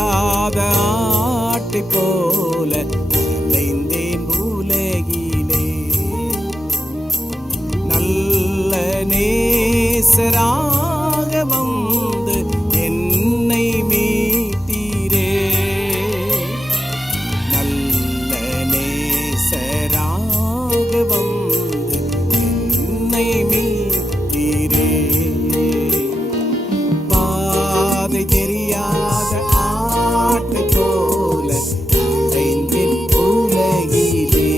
தெரியாத ஆட்டை போல அலைந்தேன் உலகிலே. நல்ல நேசராக வந்து என்னை மீட்டீரே. நல்ல நேசராக வந்து என்னை மீட்டீரே. பாதை தெரியாத ஆட்டை போல அலைந்தேன் உலகிலே.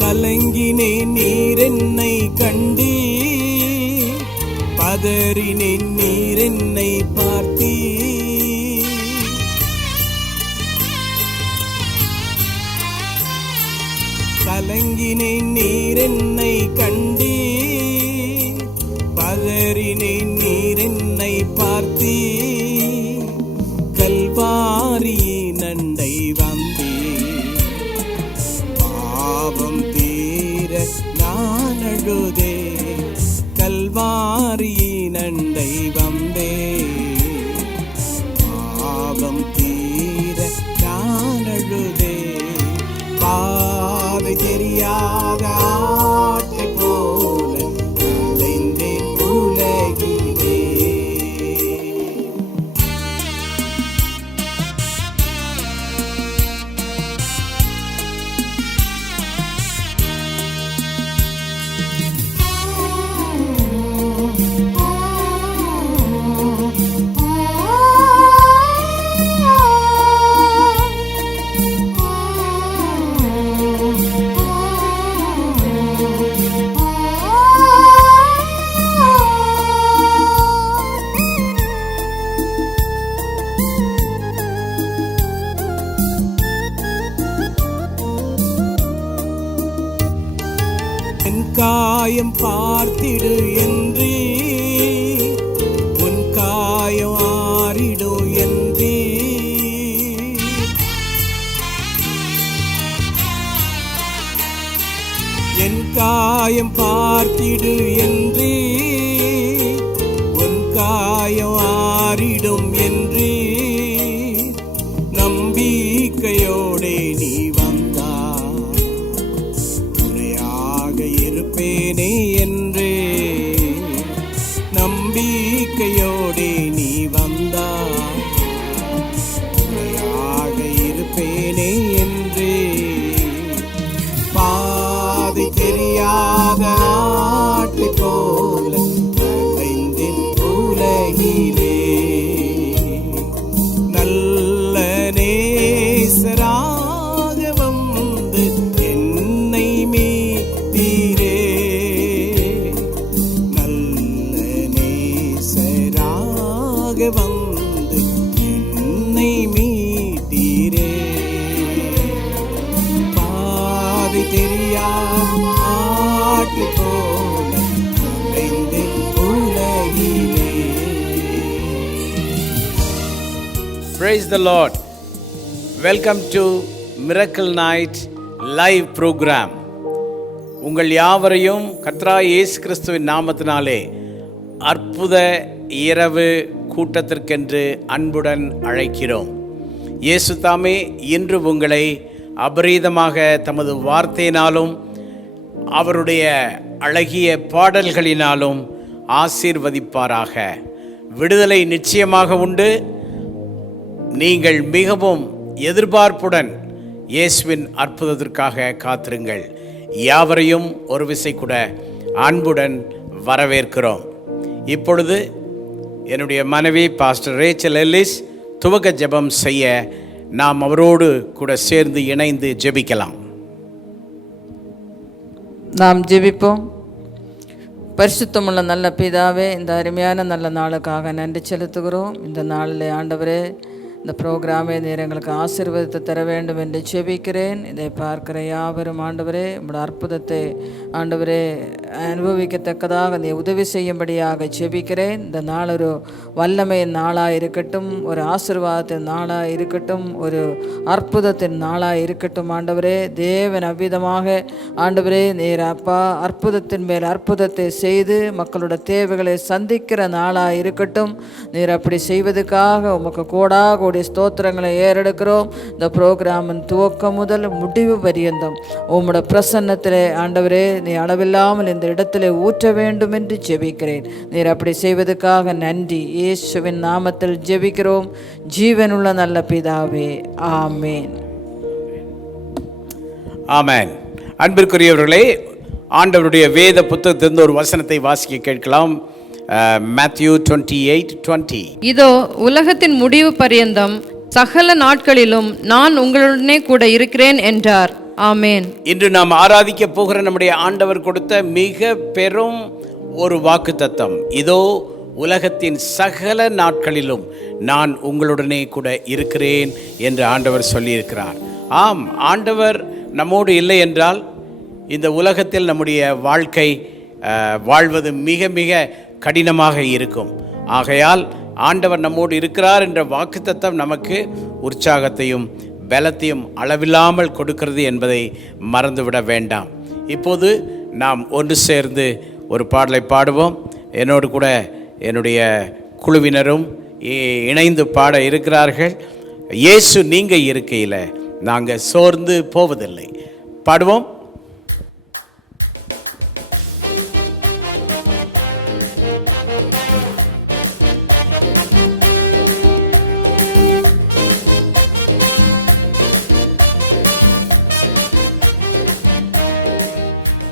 கலங்கினேன் நீர் என்னை கண்டீ, பதறினேன் நீர் என்னை பார்த்தீ. கலங்கினேன் நீர் என்னை கண்டீ, பதறினேன் நீர் என்னை பார்த்தீ. கல்வாரியின் அண்டை வந்தீ, பாவம் தீர நான் அழுதே. கல்வாரியின் அண்டை வந்தே, பாவம் தீர நான் அழுதே. பாதை தெரியாத ஆட்டை போல அலைந்தேன் உலகிலே. என் காயம் பார்த்திடு என்றீ, உன் காயம் ஆறிடு என்றீ. என் காயம் பார்த்திடு என்றீ, உன் காயம் ஆறிடும் என்றீ. நம்பிக்கையோடே நீ வந்தா இருப்பேனே என்றே. நம்பிக்கையோடே நீ வந்தா துணையாக இருப்பேனே என்றே. பாதை தெரியாத ஆட்டை போல அலைந்தேன் உலகிலே. நல்ல நேசராக வந்து என்னை மீட்டீரே. நல்ல நேசராக வந்து என்னை மீட்டீரே. பாதை தெரியாத ஆட்டை போல அலைந்தேன் உலகிலே. Praise the Lord. Welcome to Miracle Night live program. உங்கள் யாவரையும் கர்த்தராகிய இயேசு கிறிஸ்துவின் நாமத்தினாலே அற்புத இரவு கூட்டத்திற்கென்று அன்புடன் அழைக்கிறோம். இயேசு தாமே இன்று உங்களை அபரீதமாக தமது வார்த்தையினாலும் அவருடைய அழகிய பாடல்களினாலும் ஆசீர்வதிப்பாராக. விடுதலை நிச்சயமாக உண்டு. நீங்கள் மிகவும் எதிர்பார்ப்புடன் இயேசுவின் அற்புதத்திற்காக காத்திருங்கள். யாவரையும் ஒரு விசை கூட அன்புடன் வரவேற்கிறோம். இப்பொழுது என்னுடைய மனைவி பாஸ்டர் ரேச்சல் எல்லிஸ் துவக்க ஜெபம் செய்ய நாம் அவரோடு கூட சேர்ந்து இணைந்து ஜெபிக்கலாம். நாம் ஜெபிப்போம். பரிசுத்தமுள்ள நல்ல பிதாவே, இந்த அருமையான நல்ல நாளுக்காக நன்றி செலுத்துகிறோம். இந்த நாளில் ஆண்டவரே இந்த ப்ரோக்ராமை நீர் எங்களுக்கு ஆசீர்வாதத்தை தர வேண்டும் என்று ஜெபிக்கிறேன். இதை பார்க்கிற யாவரும் ஆண்டவரே உம்முடைய அற்புதத்தை ஆண்டவரே அனுபவிக்கத்தக்கதாக நீ உதவி செய்யும்படியாக ஜெபிக்கிறேன். இந்த நாள் ஒரு வல்லமையின் நாளாக இருக்கட்டும், ஒரு ஆசீர்வாதத்தின் நாளாக இருக்கட்டும், ஒரு அற்புதத்தின் நாளாக இருக்கட்டும். ஆண்டவரே தேவன் அவ்விதமாக ஆண்டவரே நீர் அப்பா அற்புதத்தின் மேல் அற்புதத்தை செய்து மக்களோட தேவைகளை சந்திக்கிற நாளாக இருக்கட்டும். நீர் அப்படி செய்வதற்காக உமக்கு கோடாக ஸ்தோத்திரங்களை ஏறெடுக்கிறோம். இந்த புரோகிராமின் துவக்கம் முதல் முடிவு பரியந்தம் உம்முடைய பிரசன்னத்திலே ஆண்டவரே நீ அளவில்லாமல் இந்த இடத்திலே ஊற்ற வேண்டும் என்று ஜெபிக்கிறேன். நீர் அப்படி செய்வதற்காக நன்றி. இயேசுவின் நாமத்தில் ஜெபிக்கிறோம் ஜீவனுள்ள நல்ல பிதாவே, ஆமேன். ஆமென். அன்பிற்குரியவர்களே, ஆண்டவருடைய வேத புத்தகத்திலிருந்து ஒரு வசனத்தை வாசிக்க கேட்கலாம். Matthew 28:20. இதோ உலகத்தின் முடிவு பரியந்தம் சகல நாட்களிலும் நான் உங்களுடனே கூட இருக்கிறேன் என்றார். ஆமேன். இன்று நாம் ஆராதிக்க போகிற நம்முடைய ஆண்டவர் கொடுத்த மிக பெரும் ஒரு வாக்குத்தத்தம். இதோ உலகத்தின் சகல நாட்களிலும் நான் உங்களுடனே கூட இருக்கிறேன் என்று ஆண்டவர் சொல்லியிருக்கிறார். ஆம், ஆண்டவர் நம்மோடு இல்லை என்றால் இந்த உலகத்தில் நம்முடைய வாழ்க்கை வாழ்வது மிக மிக கடினமாக இருக்கும். ஆகையால் ஆண்டவர் நம்மோடு இருக்கிறார் என்ற வாக்குத்தத்தம் நமக்கு உற்சாகத்தையும் பலத்தையும் அளவில்லாமல் கொடுக்கிறது என்பதை மறந்துவிட வேண்டாம். இப்போது நாம் ஒன்று சேர்ந்து ஒரு பாடலை பாடுவோம். என்னோடு கூட என்னுடைய குழுவினரும் இணைந்து பாட இருக்கிறார்கள். இயேசு நீங்கள் இருக்கையில் நாங்கள் சோர்ந்து போவதில்லை. பாடுவோம்.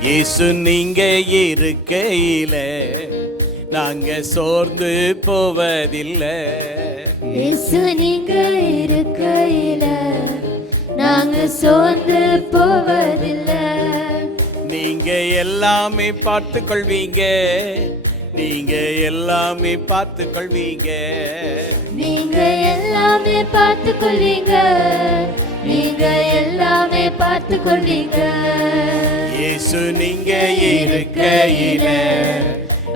இயேசு நீங்க இருக்கையில நாங்க சோர்ந்து போவதில்லை. இயேசு நீங்க இருக்கையில நாங்க சோர்ந்து போவதில்லை. நீங்க எல்லாமே பார்த்து கொள்வீங்க, நீங்க எல்லாமே பார்த்து கொள்வீங்க, நீங்க எல்லாமே பார்த்து கொள்வீங்க, நீங்க எல்லாமே பார்த்து கொள்வீங்க. இயேசு நீங்க இருக்கையில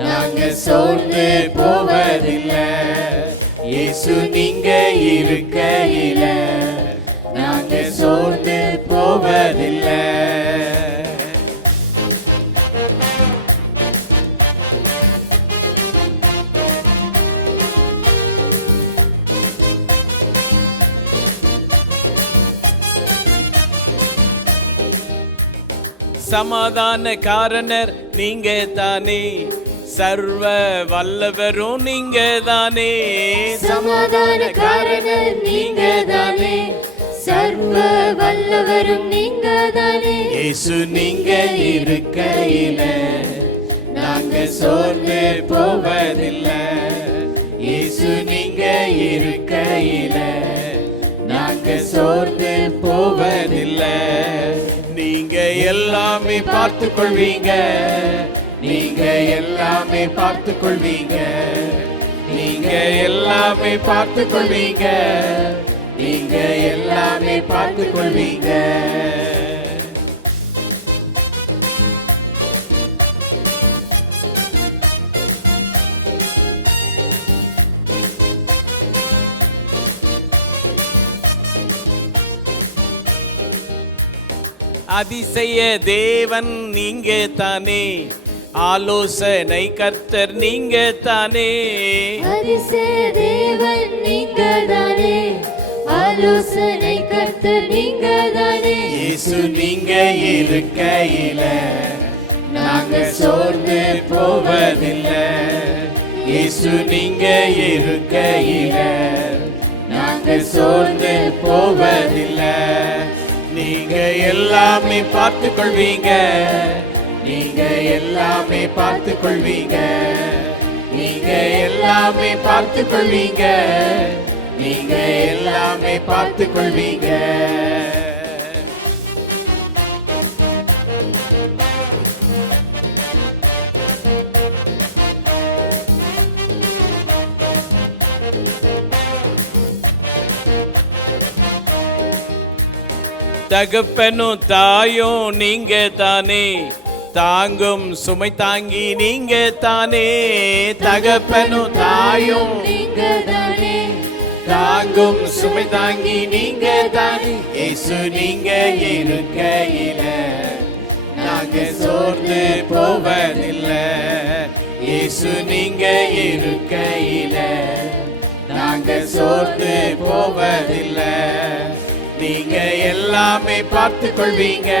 நாங்க சோர்ந்து போவதில்லை. இயேசு நீங்க இருக்கையில நாங்க சோர்ந்து போவதில்லை. சமாதான காரணர் நீங்க தானே, சர்வ வல்லவரும் நீங்க தானே. சமாதான காரணர் நீங்க தானே, சர்வ வல்லவரும் நீங்க தானே. இயேசு நீங்க இருக்கையில நாங்க சோர்ந்து போவதில்லை. இயேசு நீங்க இருக்கையில நாங்க சோர்ந்து போவதில்லை. நீங்க எல்லாமே பார்த்து கொள்வீங்க, நீங்க எல்லாமே பார்த்து கொள்வீங்க, நீங்க எல்லாமே பார்த்து கொள்வீங்க, நீங்க எல்லாமே பார்த்து கொள்வீங்க. அதிசய தேவன் நீங்க தானே, ஆலோசனை கர்த்தர் நீங்க தானே. அதிசய தேவன் நீங்க தானே, ஆலோசனை கர்த்தர் நீங்க தானே. இயேசு நீங்க இருக்கையில நாங்க சோர்ந்து போவதில்லை. இயேசு நீங்க இருக்கையில நாங்க சோர்ந்து போவதில்லை. நீங்க எல்லாமே பார்த்து கொள்வீங்க, நீங்க எல்லாமே பார்த்து கொள்வீங்க, நீங்க எல்லாமே பார்த்து கொள்வீங்க, நீங்க எல்லாமே பார்த்து கொள்வீங்க. தகப்பனும் தாயும் நீங்க தானே, தாங்கும் சுமை தாங்கி நீங்க தானே. தகப்பனும் தாயும் நீங்க தானே, தாங்கும் சுமை தாங்கி நீங்க தானே. இயேசு நீங்க இருக்கையில நாங்க சோர்ந்து போவதில்லை. இயேசு நீங்க இருக்கையில நாங்க சோர்ந்து போவதில்லை. நீங்க எல்லாமே பார்த்து கொள்வீங்க,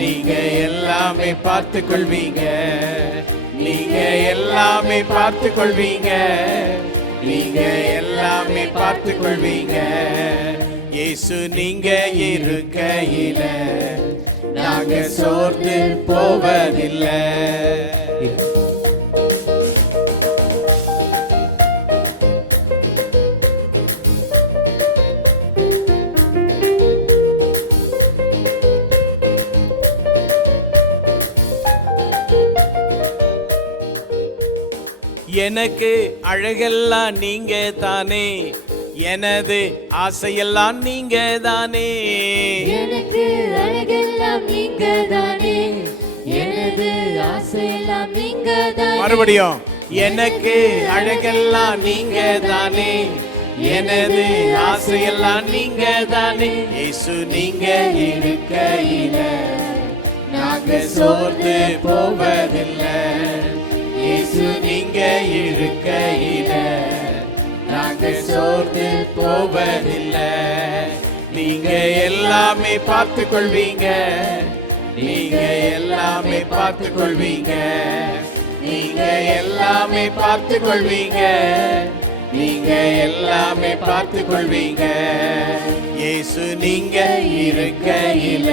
நீங்க எல்லாமே பார்த்து கொள்வீங்க, நீங்க எல்லாமே பார்த்து கொள்வீங்க, நீங்க எல்லாமே பார்த்து கொள்வீங்க. இயேசு நீங்க இருக்கையில நாங்க சோர்ந்து போவதில்லை. எனக்கு அழகெல்லாம் நீங்க தானே, எனது ஆசையெல்லாம் நீங்க தானே. எனக்கு அழகெல்லாம் நீங்க தானே, எனது ஆசையெல்லாம் நீங்க தானே. மறுபடியும், எனக்கு அழகெல்லாம் நீங்க தானே, எனது ஆசையெல்லாம் நீங்க தானே. இயேசு நீங்க இருக்கையில நாங்க சோர்ந்து போவதில்லை. இயேசு நீங்க இருக்கையில நாங்க சோர்ந்து போவதில்லை. நீங்க எல்லாமே பார்த்து கொள்வீங்க, நீங்க எல்லாமே பார்த்து கொள்வீங்க, நீங்க எல்லாமே பார்த்து கொள்வீங்க, நீங்க எல்லாமே பார்த்து கொள்வீங்க. இயேசு நீங்க இருக்கையில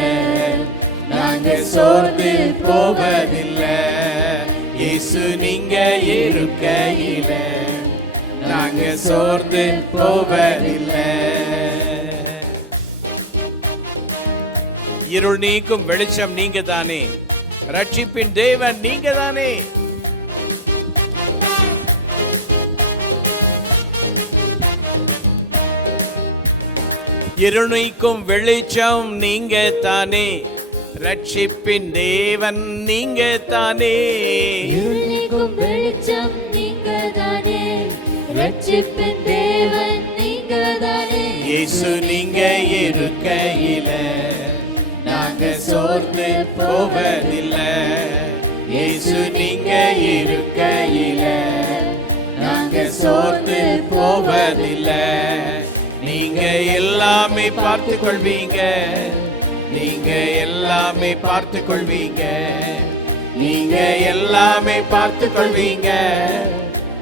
நாங்க சோர்ந்து போவதில்லை. இயேசு நீங்க இருக்கையில நாங்க சோர்ந்து போவதில்லை. இருள் நீக்கும் வெளிச்சம் நீங்க தானே, ரட்சிப்பின் தேவன் நீங்க தானே. இருள் நீக்கும் வெளிச்சம் நீங்க தானே, ரட்சிப்பின் தேவன் நீங்க தானே. இருள் நீக்கும் வெளிச்சம் நீங்க தானே, ரட்சிப்பின் தேவன் நீங்க தானே. இயேசு நீங்க இருக்கையில நாங்க சோர்ந்து போவதில்லை. இயேசு நீங்க இருக்கையில நாங்க சோர்ந்து போவதில்லை. நீங்க எல்லாமே பார்த்து கொள்வீங்க, நீங்க எல்லாமே பார்த்து கொள்வீங்க, நீங்க எல்லாமே பார்த்து கொள்வீங்க,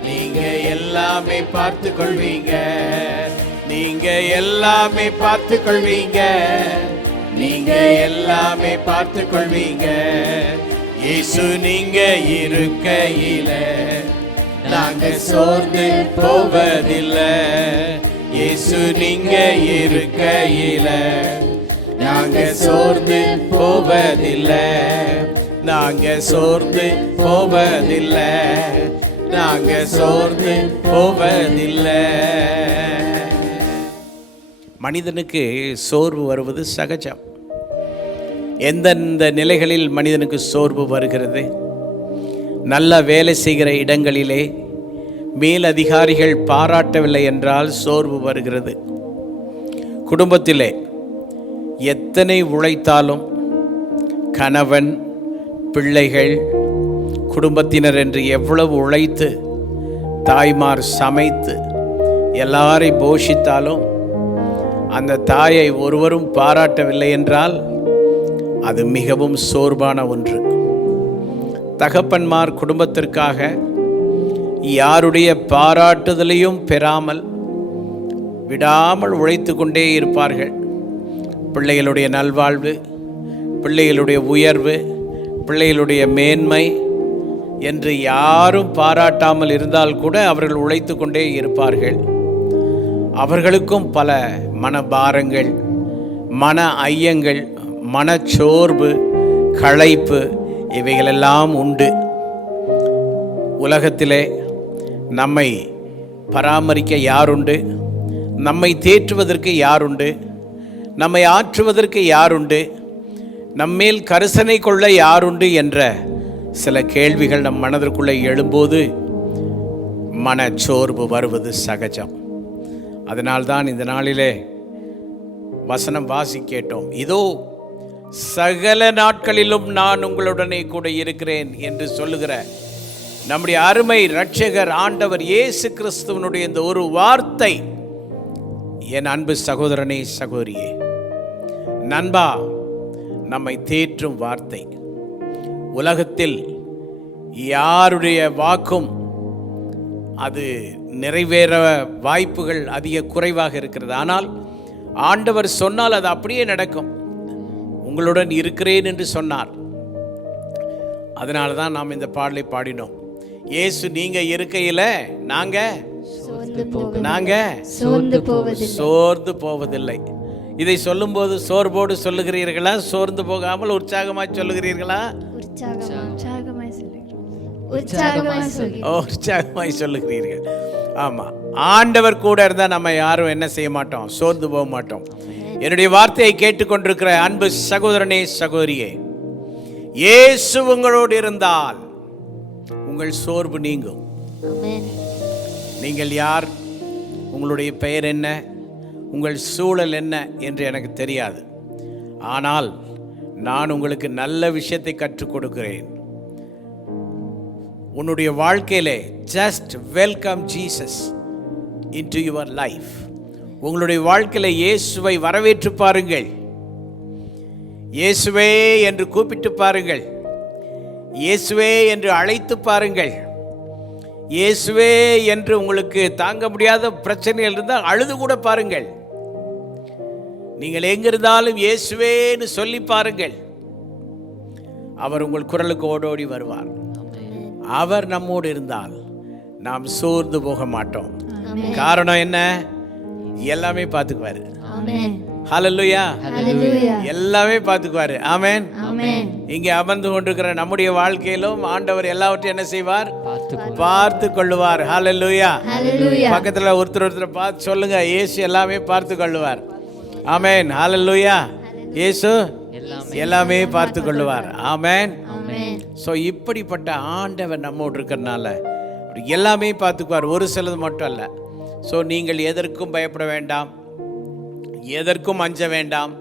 நீங்க எல்லாமே பார்த்து கொள்வீங்க, நீங்க எல்லாமே பார்த்து கொள்வீங்க, நீங்க எல்லாமே பார்த்து கொள்வீங்க. இயேசு நீங்க இருக்கையில நாங்க சோர்ந்து போவதில்லை. இயேசு நீங்க இருக்கையில நாங்க சோர்ந்து போவதில்லை. நாங்க சோர்ந்து போவதில்லை. நாங்க சோர்ந்து போவதில்லை. மனிதனுக்கு சோர்வு வருவது சகஜம். எந்தெந்த நிலைகளில் மனிதனுக்கு சோர்வு வருகிறது? நல்ல வேலை செய்கிற இடங்களிலே மேலதிகாரிகள் பாராட்டவில்லை என்றால் சோர்வு வருகிறது. குடும்பத்திலே எத்தனை உழைத்தாலும் கணவன், பிள்ளைகள், குடும்பத்தினர் என்று எவ்வளவு உழைத்து தாய்மார் சமைத்து எல்லாரை போஷித்தாலும் அந்த தாயை ஒருவரும் பாராட்டவில்லை என்றால் அது மிகவும் சோர்வான ஒன்று. தகப்பன்மார் குடும்பத்திற்காக யாருடைய பாராட்டுதலையும் பெறாமல் விடாமல் உழைத்து கொண்டே இருப்பார்கள். பிள்ளைகளுடைய நல்வாழ்வு, பிள்ளைகளுடைய உயர்வு, பிள்ளைகளுடைய மேன்மை என்று யாரும் பாராட்டாமல் இருந்தால் கூட அவர்கள் உழைத்து கொண்டே இருப்பார்கள். அவர்களுக்கும் பல மனபாரங்கள், மன ஐயங்கள், மனச்சோர்வு, களைப்பு இவைகளெல்லாம் உண்டு. உலகத்திலே நம்மை பராமரிக்க யாருண்டு? நம்மை தேற்றுவதற்கு யாருண்டு? நம்மை ஆற்றுவதற்கு யாருண்டு, நம்மேல் கரிசனை கொள்ள யாருண்டு என்ற சில கேள்விகள் நம் மனதிற்குள்ளே எழும்போது மனச்சோர்வு வருவது சகஜம். அதனால்தான் இந்த நாளிலே வசனம் வாசி கேட்டோம். இதோ சகல நாட்களிலும் நான் உங்களுடனே கூட இருக்கிறேன் என்று சொல்லுகிற நம்முடைய அருமை இரட்சகர் ஆண்டவர் இயேசு கிறிஸ்துவனுடைய இந்த ஒரு வார்த்தை, என் அன்பு சகோதரனே சகோதரியே, நண்பா, நம்மை தேற்றும் வார்த்தை. உலகத்தில் யாருடைய வாக்கும் அது நிறைவேற வாய்ப்புகள் அதிக குறைவாக இருக்கிறது. ஆனால் ஆண்டவர் சொன்னால் அது அப்படியே நடக்கும். உங்களுடன் இருக்கிறேன் என்று சொன்னார். அதனால தான் நாம் இந்த பாடலை பாடினோம். இயேசு நீங்க இருக்கையில் நாங்க சோர்ந்து போவதில்லை. இதை சொல்லும்போது சோர்வோடு சொல்லுகிறீர்களா, சோர்ந்து போகாமல் உற்சாகமாய் சொல்லுகிறீர்களா? உற்சாகமாய் சொல்லுகிறீர்கள். ஆமா, ஆண்டவர் கூட இருந்தா நம்ம யாரும் என்ன செய்ய மாட்டோம், சோர்ந்து போக மாட்டோம். என்னுடைய வார்த்தையை கேட்டுக்கொண்டிருக்கிற அன்பு சகோதரனே சகோதரியே, இயேசு உங்களோடு இருந்தால் உங்கள் சோர்வு நீங்கும். நீங்கள் யார், உங்களுடைய பெயர் என்ன, உங்கள் சூழல் என்ன என்று எனக்கு தெரியாது. ஆனால் நான் உங்களுக்கு நல்ல விஷயத்தை கற்றுக் கொடுக்கிறேன். உன்னுடைய வாழ்க்கையிலே just welcome Jesus into your life. உங்களுடைய வாழ்க்கையில் இயேசுவை வரவேற்று பாருங்கள். இயேசுவே என்று கூப்பிட்டு பாருங்கள். இயேசுவே என்று அழைத்து பாருங்கள். இயேசுவே என்று உங்களுக்கு தாங்க முடியாத பிரச்சனைகள் இருந்தால் அழுது கூட பாருங்கள். நீங்கள் எங்கிருந்தாலும் இயேசுவேன்னு சொல்லி பாருங்கள். அவர் உங்கள் குரலுக்கு ஓடோடி வருவார். அவர் நம்மோடு இருந்தால் நாம் சோர்ந்து போக மாட்டோம். காரணம் என்ன? எல்லாமே பார்த்துக்குவாரு. ஹல்லேலூயா, எல்லாமே பார்த்துக்குவாரு. ஆமென். இங்கே அமர்ந்து கொண்டிருக்கிற நம்முடைய வாழ்க்கையிலும் ஆண்டவர் எல்லாவற்றையும் என்ன செய்வார்? பார்த்து கொள்ளுவார். ஹல்லேலூயா. பக்கத்துல ஒருத்தர் பார்த்து சொல்லுங்க, இயேசு எல்லாமே பார்த்து கொள்ளுவார். ஆமென். ஹல்லேலூயா. இயேசு எல்லாமே பார்த்து கொள்ளுவார். ஆமென். ஸோ இப்படிப்பட்ட ஆண்டவர் நம்மோடு இருக்கிறனால எல்லாமே பார்த்துக்குவார், ஒரு சிலது மட்டும் அல்ல. ஸோ நீங்கள் எதற்கும் பயப்பட வேண்டாம், எதற்கும் அஞ்ச வேண்டாம்,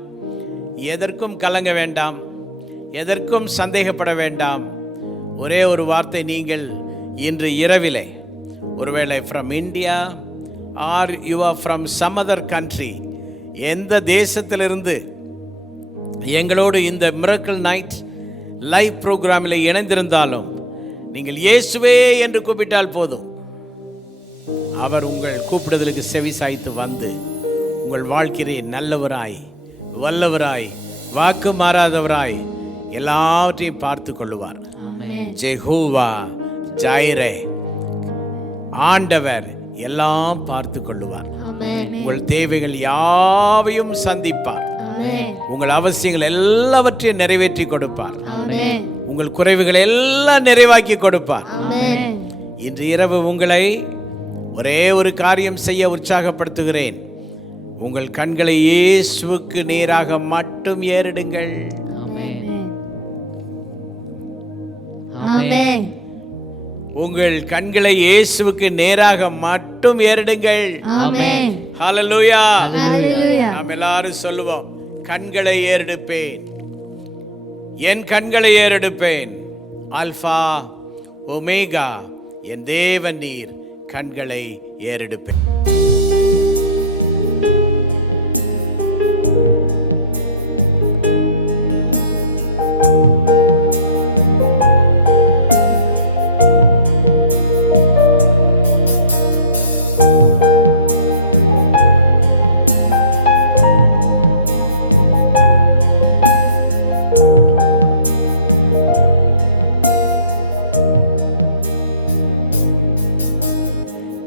எதற்கும் கலங்க வேண்டாம், எதற்கும் சந்தேகப்பட வேண்டாம். ஒரே ஒரு வார்த்தை, நீங்கள் இன்று இரவிலே ஒருவேளை from India or you are from some other country, எந்த தேசத்திலிருந்து எங்களோடு இந்த மிரக்கிள் நைட் லைவ் ப்ரோக்ராமில் இணைந்திருந்தாலும் நீங்கள் இயேசுவே என்று கூப்பிட்டால் போதும், அவர் உங்கள் கூப்பிடுதலுக்கு செவி சாய்த்து வந்து உங்கள் வாழ்க்கையை நல்லவராய், வல்லவராய், வாக்கு மாறாதவராய் எல்லாவற்றையும் பார்த்து கொள்ளுவார். ஜெகோவா ஜாயிரே, ஆண்டவர் எல்லாம் பார்த்து கொள்ளுவார். உங்கள் தேவைகள் யாவையும் சந்திப்பார். உங்கள் அவசியங்கள் எல்லாவற்றையும் நிறைவேற்றி கொடுப்பார். உங்கள் குறைவுகளை எல்லாம் நிறைவாக்கி கொடுப்பார். இன்று இரவு உங்களை ஒரே ஒரு காரியம் செய்ய உற்சாகப்படுத்துகிறேன். உங்கள் கண்களை இயேசுவுக்கு நேராக மட்டும் ஏறிடுங்கள். உங்கள் கண்களை இயேசுவுக்கு நேராக மட்டும் ஏறிடுங்கள். ஹல்லேலூயா. நாம் எல்லாரும் சொல்லுவோம், கண்களை ஏறெடுப்பேன், என் கண்களை ஏறெடுப்பேன், ஆல்பா ஒமேகா, என் தேவன் நீர், கண்களை ஏறெடுப்பேன்.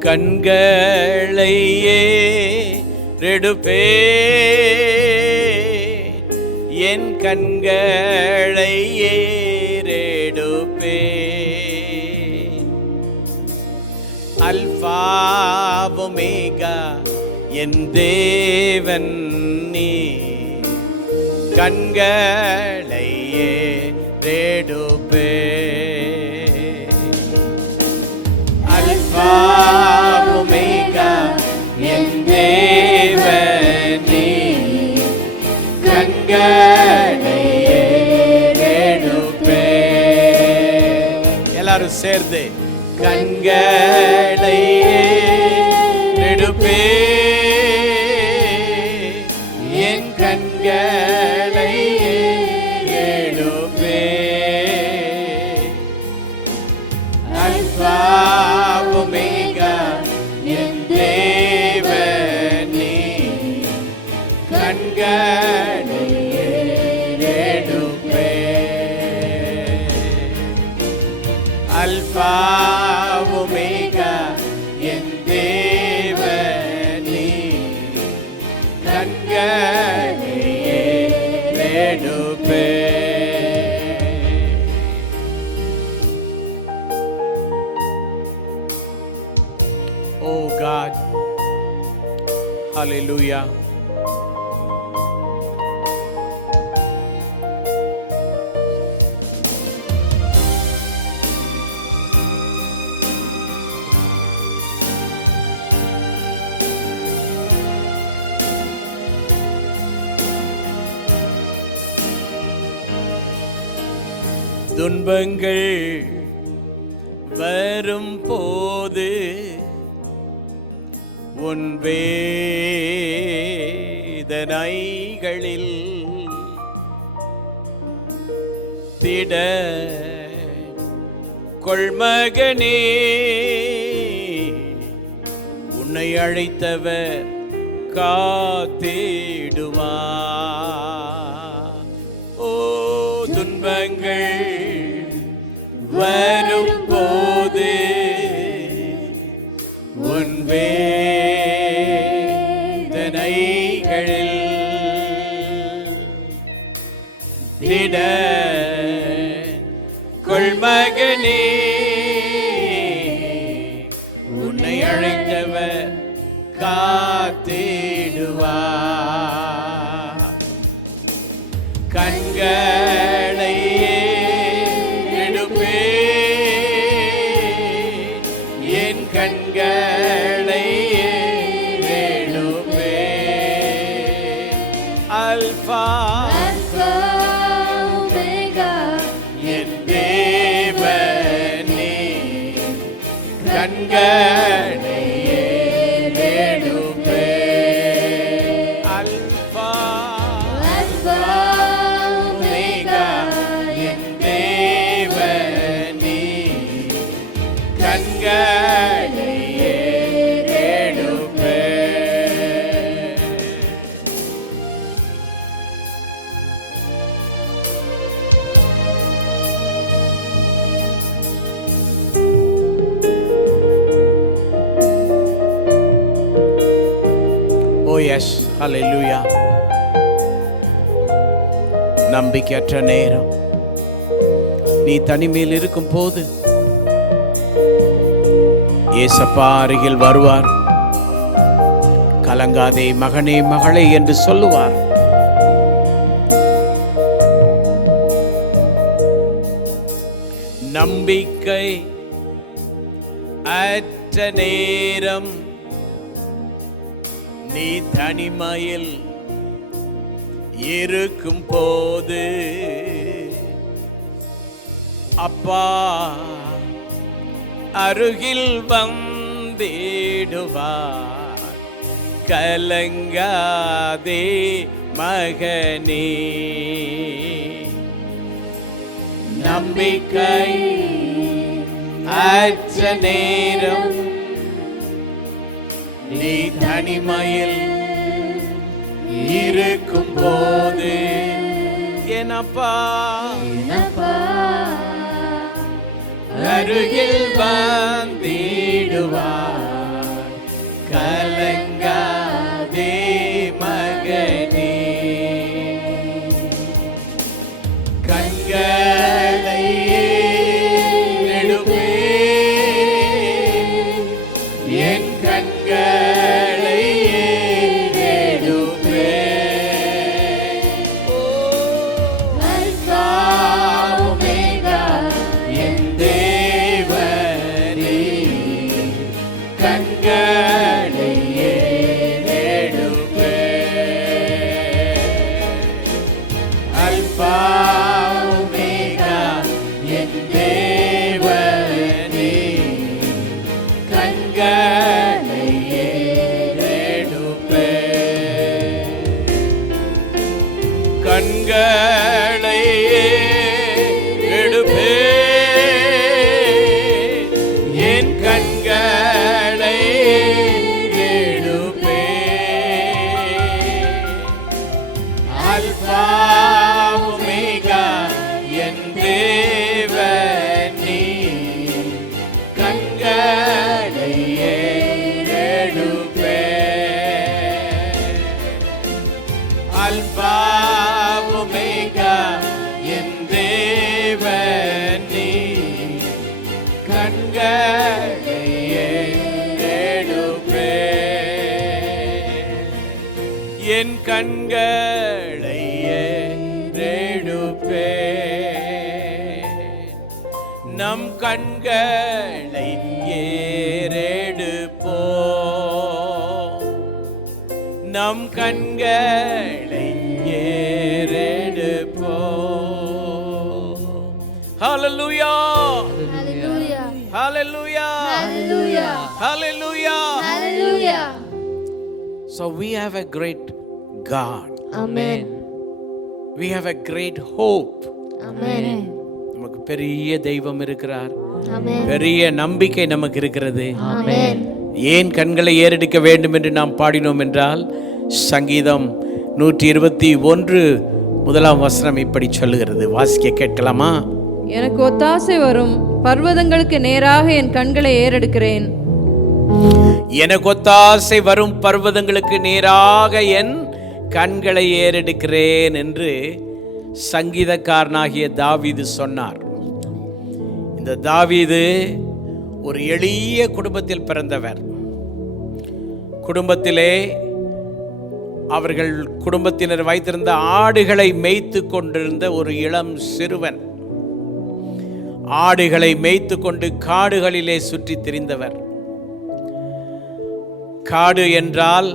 கண்களை ஏறெடுப்பேன், என் கண்களை ஏறெடுப்பேன், அல்பா ஒமேகா, என் தேவன் நீர், கண்களை ஏறெடுப்பே. அல்பா ஒமேகா என் தேவனே, கண்களை ஏறெடுப்பே. எல்லாரும் சேர்ந்து கண்களை ஏறெடுப்பே, என் கண்களை ஏறெடுப்பே. அல்பா ஒமேகா என் தேவனே, கண்களை ஏறெடுப்பே. அல்பா ஒமேகா என் தேவனே, கண்களை ஏறெடுப்பே. Oh God, hallelujah. துன்பங்கள் வரும் போது உன் வேதனைகளில் திட கொள்மகனே, உன்னை அழைத்தவர் காத்திடுவார். ஓ துன்பங்கள் வரும் போது உன் வேதனைகளில் திட கொள்மகனே, உன்னை அழைத்தவர் காத்திடுவார். கண்களை ஏறெடுப்பே, என் கண்களை ஏறெடுப்பே. அல்பா ஒமேகா என் தேவனே, கண்களை ஏறெடுப்பே. அல்பா ஒமேகா என் தேவனே, கண்களை ஏறெடுப்பே. Oh yes, hallelujah. நம்பிக்கையற்ற நேரம், நீ தனிமையில் இருக்கும் போது ஏசப்பா அருகில் வருவார். கலங்காதே மகனே மகளே என்று சொல்லுவார். நம்பிக்கை அற்ற நேரம், நீ தனிமையில் இருக்கும் போது அப்பா அருகில் வந்திடுவார். கலங்காதே மகனே, நம்பிக்கை அற்ற நேரம், நீ தனிமையில் இருக்கும் போது என்னப்பா அருகில் வந்திடுவார். கலங்காதே மகனே, கண்களை ஏறெடுப்பே, என் கண்களை ஏறெடுப்பே. ஓ கண்களை ஏறெடுப்பே, கண்களை ஏறெடுப்பே, என் கண்களை ஏறெடுப்பே. அல்பா ஒமேகா என் தேவன் நீ, கண்களை ஏறெடுப்பே. அல்பா ஒமேகா என் தேவன் நீ, கண்களை ஏறெடுப்பே. என் கண்களை ஏறெடுப்பே, நம் கண்களை ஏறெடுப்போ, நம் கண்களை ஏறெடுப்போ. ஹல்லேலூயா, Hallelujah. Hallelujah, Hallelujah. Hallelujah. Hallelujah. So we have a great God. Amen. We have a great hope. Amen. நமக்கு பெரிய தெய்வம் இருக்கிறார், Amen. பெரிய நம்பிக்கை நமக்கு இருக்கிறது. Amen. ஏன் கண்களை ஏறெடுக்க வேண்டும் என்று நாம் பாடினோம் என்றால், சங்கீதம் 121 இப்படி சொல்லுகிறது. வாசிக்க கேட்கலாமா? எனக்கு ஒத்தாசை வரும் பர்வதங்களுக்கு நேராக என் கண்களை ஏறெடுக்கிறேன். எனக்கு ஒத்தாசை வரும் பர்வதங்களுக்கு நேராக என் கண்களை ஏறெடுக்கிறேன் என்று சங்கீதக்காரனாகிய தாவீது சொன்னார். இந்த தாவீது ஒரு எளிய குடும்பத்தில் பிறந்தவர். குடும்பத்திலே அவர்கள் குடும்பத்தினர் வைத்திருந்த ஆடுகளை மேய்த்து கொண்டிருந்த ஒரு இளம் சிறுவன். ஆடுகளை மேய்த்து கொண்டு காடுகளிலே சுற்றி திரிந்தவர். காடு என்றால்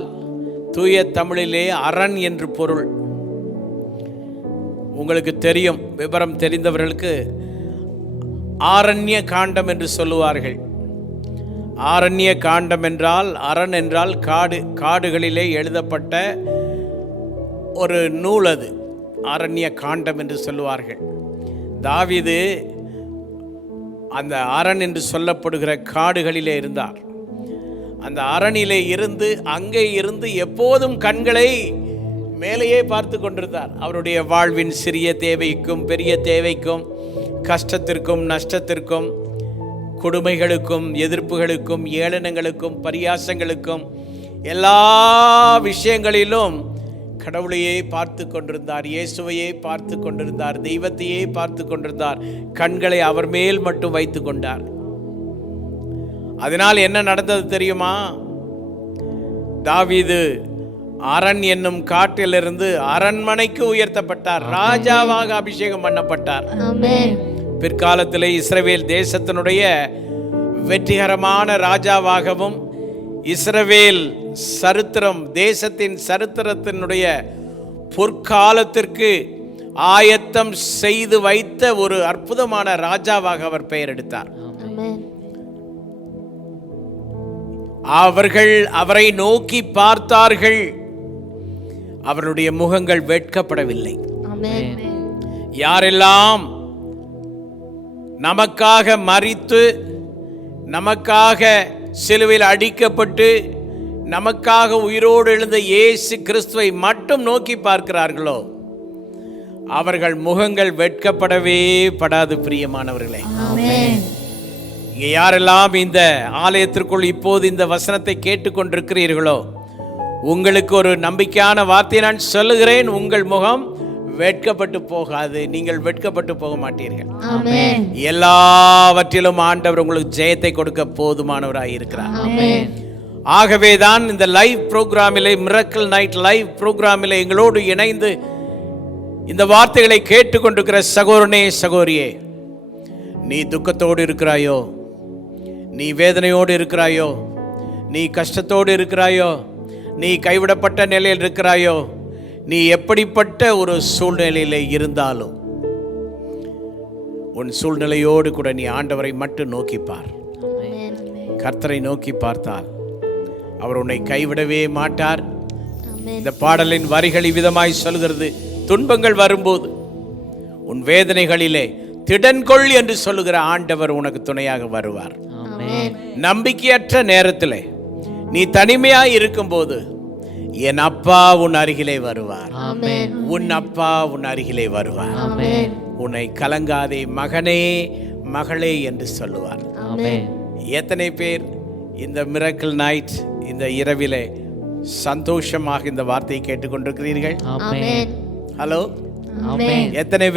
தூய தமிழிலே அரண் என்று பொருள். உங்களுக்கு தெரியும், விவரம் தெரிந்தவர்களுக்கு ஆரண்ய காண்டம் என்று சொல்லுவார்கள். ஆரண்ய காண்டம் என்றால், அரண் என்றால் காடு. காடுகளிலே எழுதப்பட்ட ஒரு நூல் அது ஆரண்ய காண்டம் என்று சொல்லுவார்கள். தாவீது அந்த அரண் என்று சொல்லப்படுகிற காடுகளிலே இருந்தார். அந்த அரணிலே இருந்து அங்கே இருந்து எப்போதும் கண்களை மேலேயே பார்த்து கொண்டிருந்தார். அவருடைய வாழ்வின் சிறிய தேவைக்கும் பெரிய தேவைக்கும், கஷ்டத்திற்கும் நஷ்டத்திற்கும், கொடுமைகளுக்கும் எதிர்ப்புகளுக்கும் ஏளனங்களுக்கும் பரியாசங்களுக்கும் எல்லா விஷயங்களிலும் கடவுளையே பார்த்து கொண்டிருந்தார். இயேசுவையே பார்த்து கொண்டிருந்தார். தெய்வத்தையே பார்த்து கொண்டிருந்தார். கண்களை அவர் மேல் மட்டும் வைத்து கொண்டார். அதனால் என்ன நடந்தது தெரியுமா? தாவீது அரண் என்னும் காட்டிலிருந்து அரண்மனைக்கு உயர்த்தப்பட்டார். ராஜாவாக அபிஷேகம் பண்ணப்பட்டார். பிற்காலத்திலே இஸ்ரவேல் தேசத்தினுடைய வெற்றிகரமான ராஜாவாகவும், இஸ்ரவேல் சரித்திரம், தேசத்தின் சரித்திரத்தினுடைய பொற்காலத்திற்கு ஆயத்தம் செய்து வைத்த ஒரு அற்புதமான ராஜாவாக அவர் பெயர் எடுத்தார். அவர்கள் அவரை நோக்கி பார்த்தார்கள். அவருடைய முகங்கள் வெட்கப்படவில்லை. யாரெல்லாம் நமக்காக மரித்து, நமக்காக சிலுவையில் அடிக்கப்பட்டு, நமக்காக உயிரோடு எழுந்த இயேசு கிறிஸ்துவை மட்டும் நோக்கி பார்க்கிறார்களோ, அவர்கள் முகங்கள் வெட்கப்படவே படாது. பிரியமானவர்களே, இங்கே யாரெல்லாம் இந்த ஆலயத்திற்குள் இப்போது இந்த வசனத்தை கேட்டுக்கொண்டிருக்கிறீர்களோ, உங்களுக்கு ஒரு நம்பிக்கையான வார்த்தையை நான் சொல்லுகிறேன். உங்கள் முகம் வெட்கப்பட்டு போகாது. நீங்கள் வெட்கப்பட்டு போக மாட்டீர்கள். எல்லாவற்றிலும் ஆண்டவர் உங்களுக்கு ஜெயத்தை கொடுக்க போதுமானவராக இருக்கிறார். ஆகவே தான் இந்த லைவ் புரோகிராமிலே, மிரக்கிள் நைட் லைவ் புரோகிராமிலே எங்களோடு இணைந்து இந்த வார்த்தைகளை கேட்டுக்கொண்டிருக்கிற சகோதரனே, சகோதரியே, நீ துக்கத்தோடு இருக்கிறாயோ, நீ வேதனையோடு இருக்கிறாயோ, நீ கஷ்டத்தோடு இருக்கிறாயோ, நீ கைவிடப்பட்ட நிலையில் இருக்கிறாயோ, நீ எப்படிப்பட்ட ஒரு சூழ்நிலையில் இருந்தாலும் உன் சூழ்நிலையோடு கூட நீ ஆண்டவரை மட்டும் நோக்கிப்பார். கர்த்தரை நோக்கி பார்த்தால் அவர் உன்னை கைவிடவே மாட்டார். ஆமென். இந்த பாடலின் வரிகள் இவ்விதமாய் சொல்கிறது, துன்பங்கள் வரும்போது உன் வேதனைகளிலே திடன்கொள் என்று சொல்லுகிற ஆண்டவர் உனக்கு துணையாக வருவார். ஆமென். நம்பிக்கையற்ற நேரத்தில் நீ தனிமையாய் இருக்கும்போது என் அப்பா உன் அருகிலே வருவார். ஆமென். உன் அப்பா உன் அருகிலே வருவார். ஆமென். உன்னை கலங்காதே மகனே மகளே என்று சொல்லுவார். ஆமென். எத்தனை பேர் இந்த மிரக்கிள் நைட் இந்த இரவிலே சந்தோஷமாக இந்த வார்த்தையை கேட்டுக்கொண்டிருக்கிறீர்கள்? ஆமென். ஹலோ, ஆமென். எத்தனை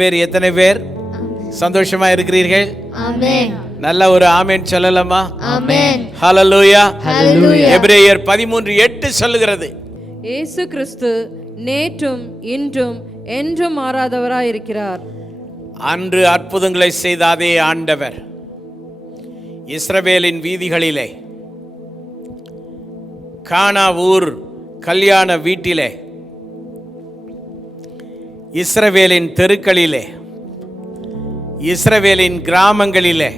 பேர் சந்தோஷமா இருக்கிறீர்கள்? ஆமென். நல்ல ஒரு ஆமென் சொல்லலாமா? ஆமென். ஹல்லேலூயா. ஹல்லேலூயா. எபிரேயர் 13:8 சொல்லுகிறது, இயேசு கிறிஸ்து நேற்றும் இன்றும் என்றும் மாறாதவராய் இருக்கிறார். அன்று அற்புதங்களை செய்த அதே ஆண்டவர் இஸ்ரவேலின் வீதிகளிலே, கானா ஊர் கல்யாண வீட்டிலே, இஸ்ரவேலின் தெருக்களிலே, இஸ்ரவேலின் கிராமங்களிலே,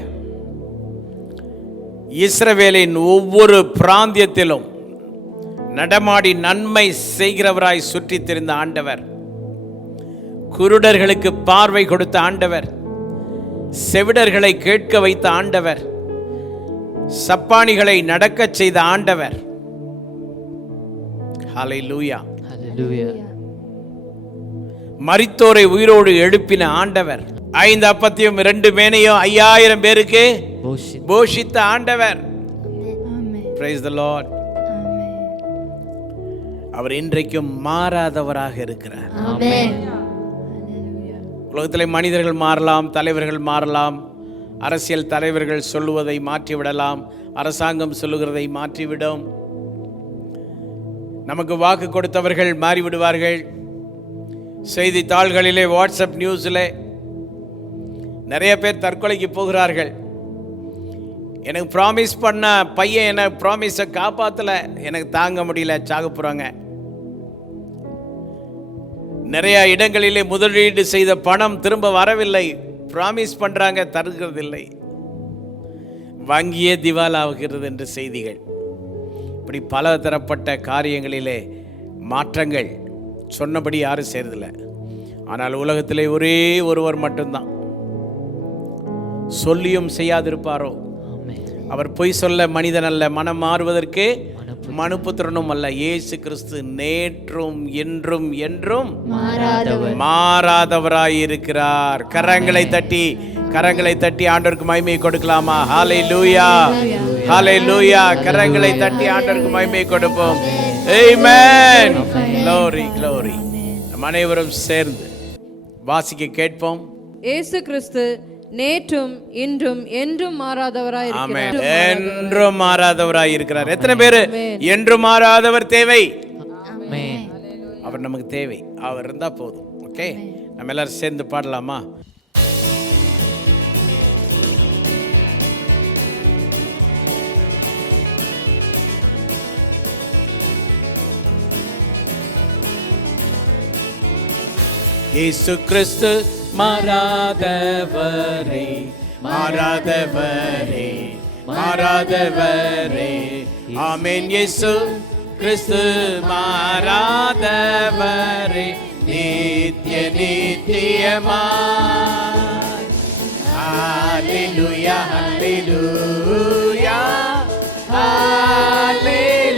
இஸ்ரவேலின் ஒவ்வொரு பிராந்தியத்திலும் நடமாடி நன்மை செய்கிறவராய் சுற்றித் திரிந்த ஆண்டவர், குருடர்களுக்கு பார்வை கொடுத்த ஆண்டவர், செவிடர்களை கேட்க வைத்த ஆண்டவர், சப்பானிகளை நடக்கச் செய்த ஆண்டவர். ஹல்லேலூயா. மரித்தோரை உயிரோடு எழுப்பின ஆண்டவர், 5 அப்பத்தையும் 2 மேனையும் 5000 பேருக்கு போஷித்த ஆண்டவர். Praise the Lord. அவர் இன்றைக்கும் மாறாதவராக இருக்கிறார். ஆமென். உலகத்திலே மனிதர்கள் மாறலாம், தலைவர்கள் மாறலாம், அரசியல் தலைவர்கள் சொல்லுவதை மாற்றிவிடலாம், அரசாங்கம் சொல்லுகிறதை மாற்றிவிடும், நமக்கு வாக்கு கொடுத்தவர்கள் மாறிவிடுவார்கள். செய்தித்தாள்களிலே, வாட்ஸ்அப் நியூஸில் நிறைய பேர் தற்கொலைக்கு போகிறார்கள். எனக்கு ப்ராமிஸ் பண்ண பையன் என்ன ப்ராமிஸை காப்பாற்றலை, எனக்கு தாங்க முடியல, சாக போகிறாங்க. நிறைய இடங்களிலே முதலீடு செய்த பணம் திரும்ப வரவில்லை, ப்ராமிஸ் பண்ணுறாங்க, தருகிறதில்லை, வங்கியே திவால் ஆகிறது என்று செய்திகள். இப்படி பல தரப்பட்ட காரியங்களிலே மாற்றங்கள் சொன்னபடி யாரும் செய்யறதில்லை. ஆனால் உலகத்திலே ஒரே ஒருவர் மட்டும்தான் சொல்லியும் செய்யாதிருப்பாரோ? அவர் பொய் சொல்ல மனிதன் அல்ல, மனம் மாறுவதற்கு மனுபுத்திரனும் அல்ல. இயேசு கிறிஸ்து நேற்றும் இன்றும் என்றும் மாறாதவராய் இருக்கிறார். கரங்களை தட்டி ஆண்டவருக்கு மகிமையை கொடுக்கலாமா? ஹல்லேலூயா, ஹல்லேலூயா. கரங்களை தட்டி ஆண்டவருக்கு மகிமையை கொடுப்போம். ஆமென். glory glory. நம் அனைவரும் சேர்ந்து வாசிக்க கேட்போம். இயேசு கிறிஸ்து நேற்றும் இன்றும் என்றும் மாறாதவராய் ஆமென். இருக்கிறார். என்றும் மாறாதவராய் இருக்கிறார். எத்தனை பேர் என்றும் மாறாதவர் தேவை? அவர் நமக்கு தேவை. அவர் இருந்தா போதும். ஓகே, நம்ம எல்லாரும் சேர்ந்து பாடலாமா? இயேசு கிறிஸ்து மாறாதவரே, மாறாதவரே, மாறாதவரே. ஆமென். இயேசு கிறிஸ்து மாறாதவரே, நித்திய நித்தியமாய். ஹல்லேலூயா, ஹல்லேலூயா, ஹல்லேலூயா,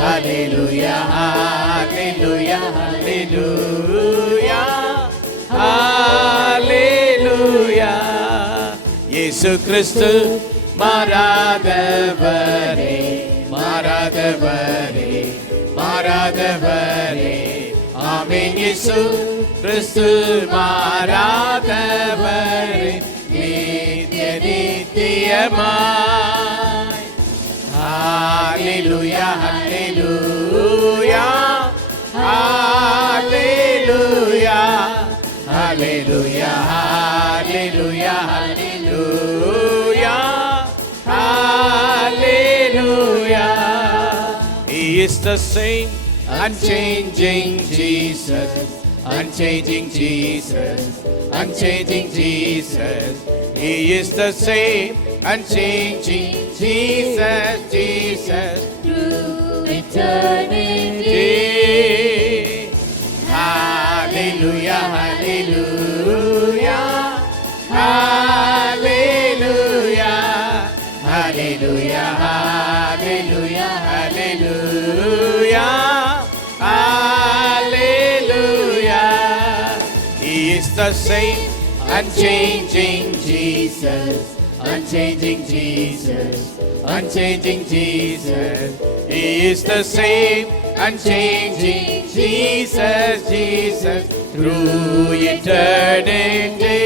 ஹல்லேலூயா, ஹல்லேலூயா, ஹல்லேலூயா, ஹல்லேலூயா. இயேசு கிறிஸ்து மாறாதவரே, மாறாதவரே, மாறாதவரே. ஆமென். இயேசு கிறிஸ்து மாறாதவரே, நித்திய நித்தியமாய். ஹல்லேலூயா, ஹல்லேலூயா, ஹல்லேலூயா, ஹல்லேலூயா, ஹல்லேலூயா, ஹல்லேலூயா, hallelujah. He is the same unchanging Jesus, unchanging Jesus, unchanging Jesus. He is the same unchanging Jesus, Jesus, through eternity. Hallelujah, hallelujah, hallelujah, hallelujah, hallelujah, hallelujah, hallelujah. He is the same, unchanging Jesus, unchanging Jesus, unchanging Jesus. He is the same, unchanging Jesus, Jesus, through eternity.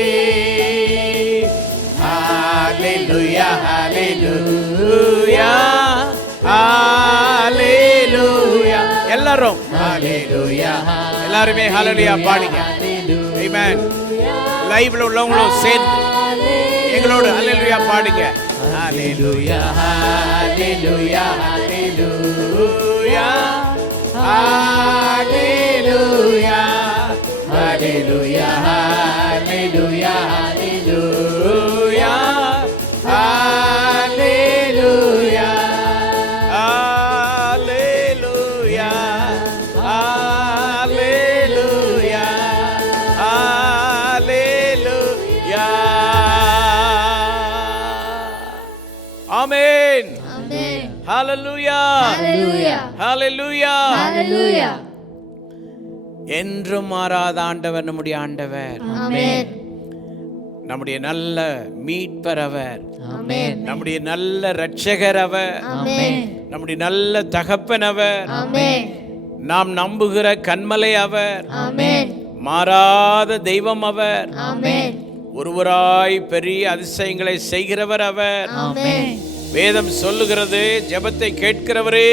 Hallelujah, hallelujah, hallelujah. எல்லாரும் hallelujah, எல்லாருமே hallelujah பாடுங்க. Amen. லைவ்ல உள்ளவங்களும் சேர்ந்து எங்களோடு hallelujah பாடுங்க. Hallelujah, hallelujah, hallelujah, hallelujah, hallelujah, hallelujah, hallelujah, hallelujah, hallelujah, hallelujah, hallelujah. Amen. Amen. Hallelujah. Hallelujah. Hallelujah. Hallelujah. என்றும் மாறாத ஆண்டவர் நம்முடைய ஆண்டவர், Amen. நம்முடைய நல்ல மீட்பர் அவர், Amen. நம்முடைய நல்ல இரட்சகர் அவர், Amen. நம்முடைய நல்ல தகப்பன் அவர், Amen. நாம் நம்புகிற கன்மலை அவர், Amen. மாறாத தெய்வம் அவர், Amen. ஒருவராய் பெரிய அதிசயங்களை செய்கிறவர் அவர். Amen. வேதம் சொல்லுகிறது, ஜெபத்தை கேட்கிறவரே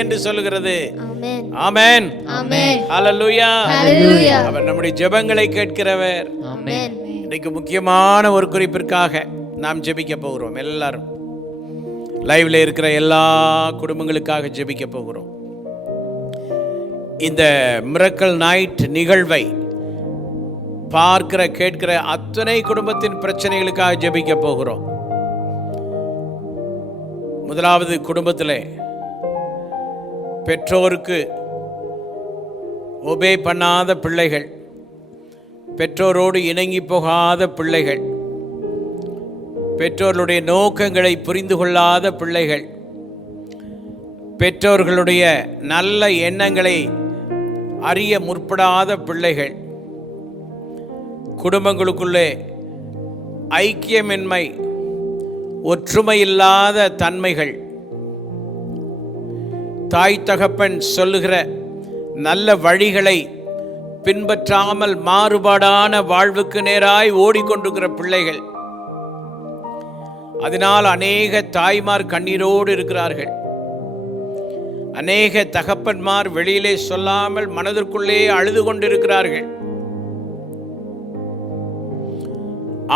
என்று சொல்லுகிறது. Amen. ஆமென். Amen. ஹல்லேலூயா. Hallelujah. அவர் நம்முடைய ஜெபங்களை கேட்கிறவர். Amen. இன்னைக்கு முக்கியமான ஒரு குறிப்பிற்காக நாம் ஜெபிக்க போகிறோம். எல்லாரும் லைவ்ல இருக்கிற எல்லா குடும்பங்களுக்காக ஜெபிக்க போகிறோம். இந்த மிரக்கல் நைட் நிகழ்வை பார்க்கிற கேட்கிற அத்தனை குடும்பத்தின் பிரச்சனைகளுக்காக ஜெபிக்க போகிறோம். முதலாவது, குடும்பத்திலே பெற்றோருக்கு ஒபே பண்ணாத பிள்ளைகள், பெற்றோரோடு இணங்கி போகாத பிள்ளைகள், பெற்றோர்களுடைய நோக்கங்களை புரிந்து கொள்ளாத பிள்ளைகள், பெற்றோர்களுடைய நல்ல எண்ணங்களை அறிய முற்படாத பிள்ளைகள், குடும்பங்களுக்குள்ளே ஐக்கியமின்மை, ஒற்றுமை இல்லாத தன்மைகள், தாய் தகப்பன் சொல்லுகிற நல்ல வழிகளை பின்பற்றாமல் மாறுபாடான வாழ்வுக்கு நேராய் ஓடிக்கொண்டிருக்கிற பிள்ளைகள். அதனால் அநேக தாய்மார் கண்ணீரோடு இருக்கிறார்கள். அநேக தகப்பன்மார் வெளியிலே சொல்லாமல் மனதிற்குள்ளே அழுது கொண்டிருக்கிறார்கள்.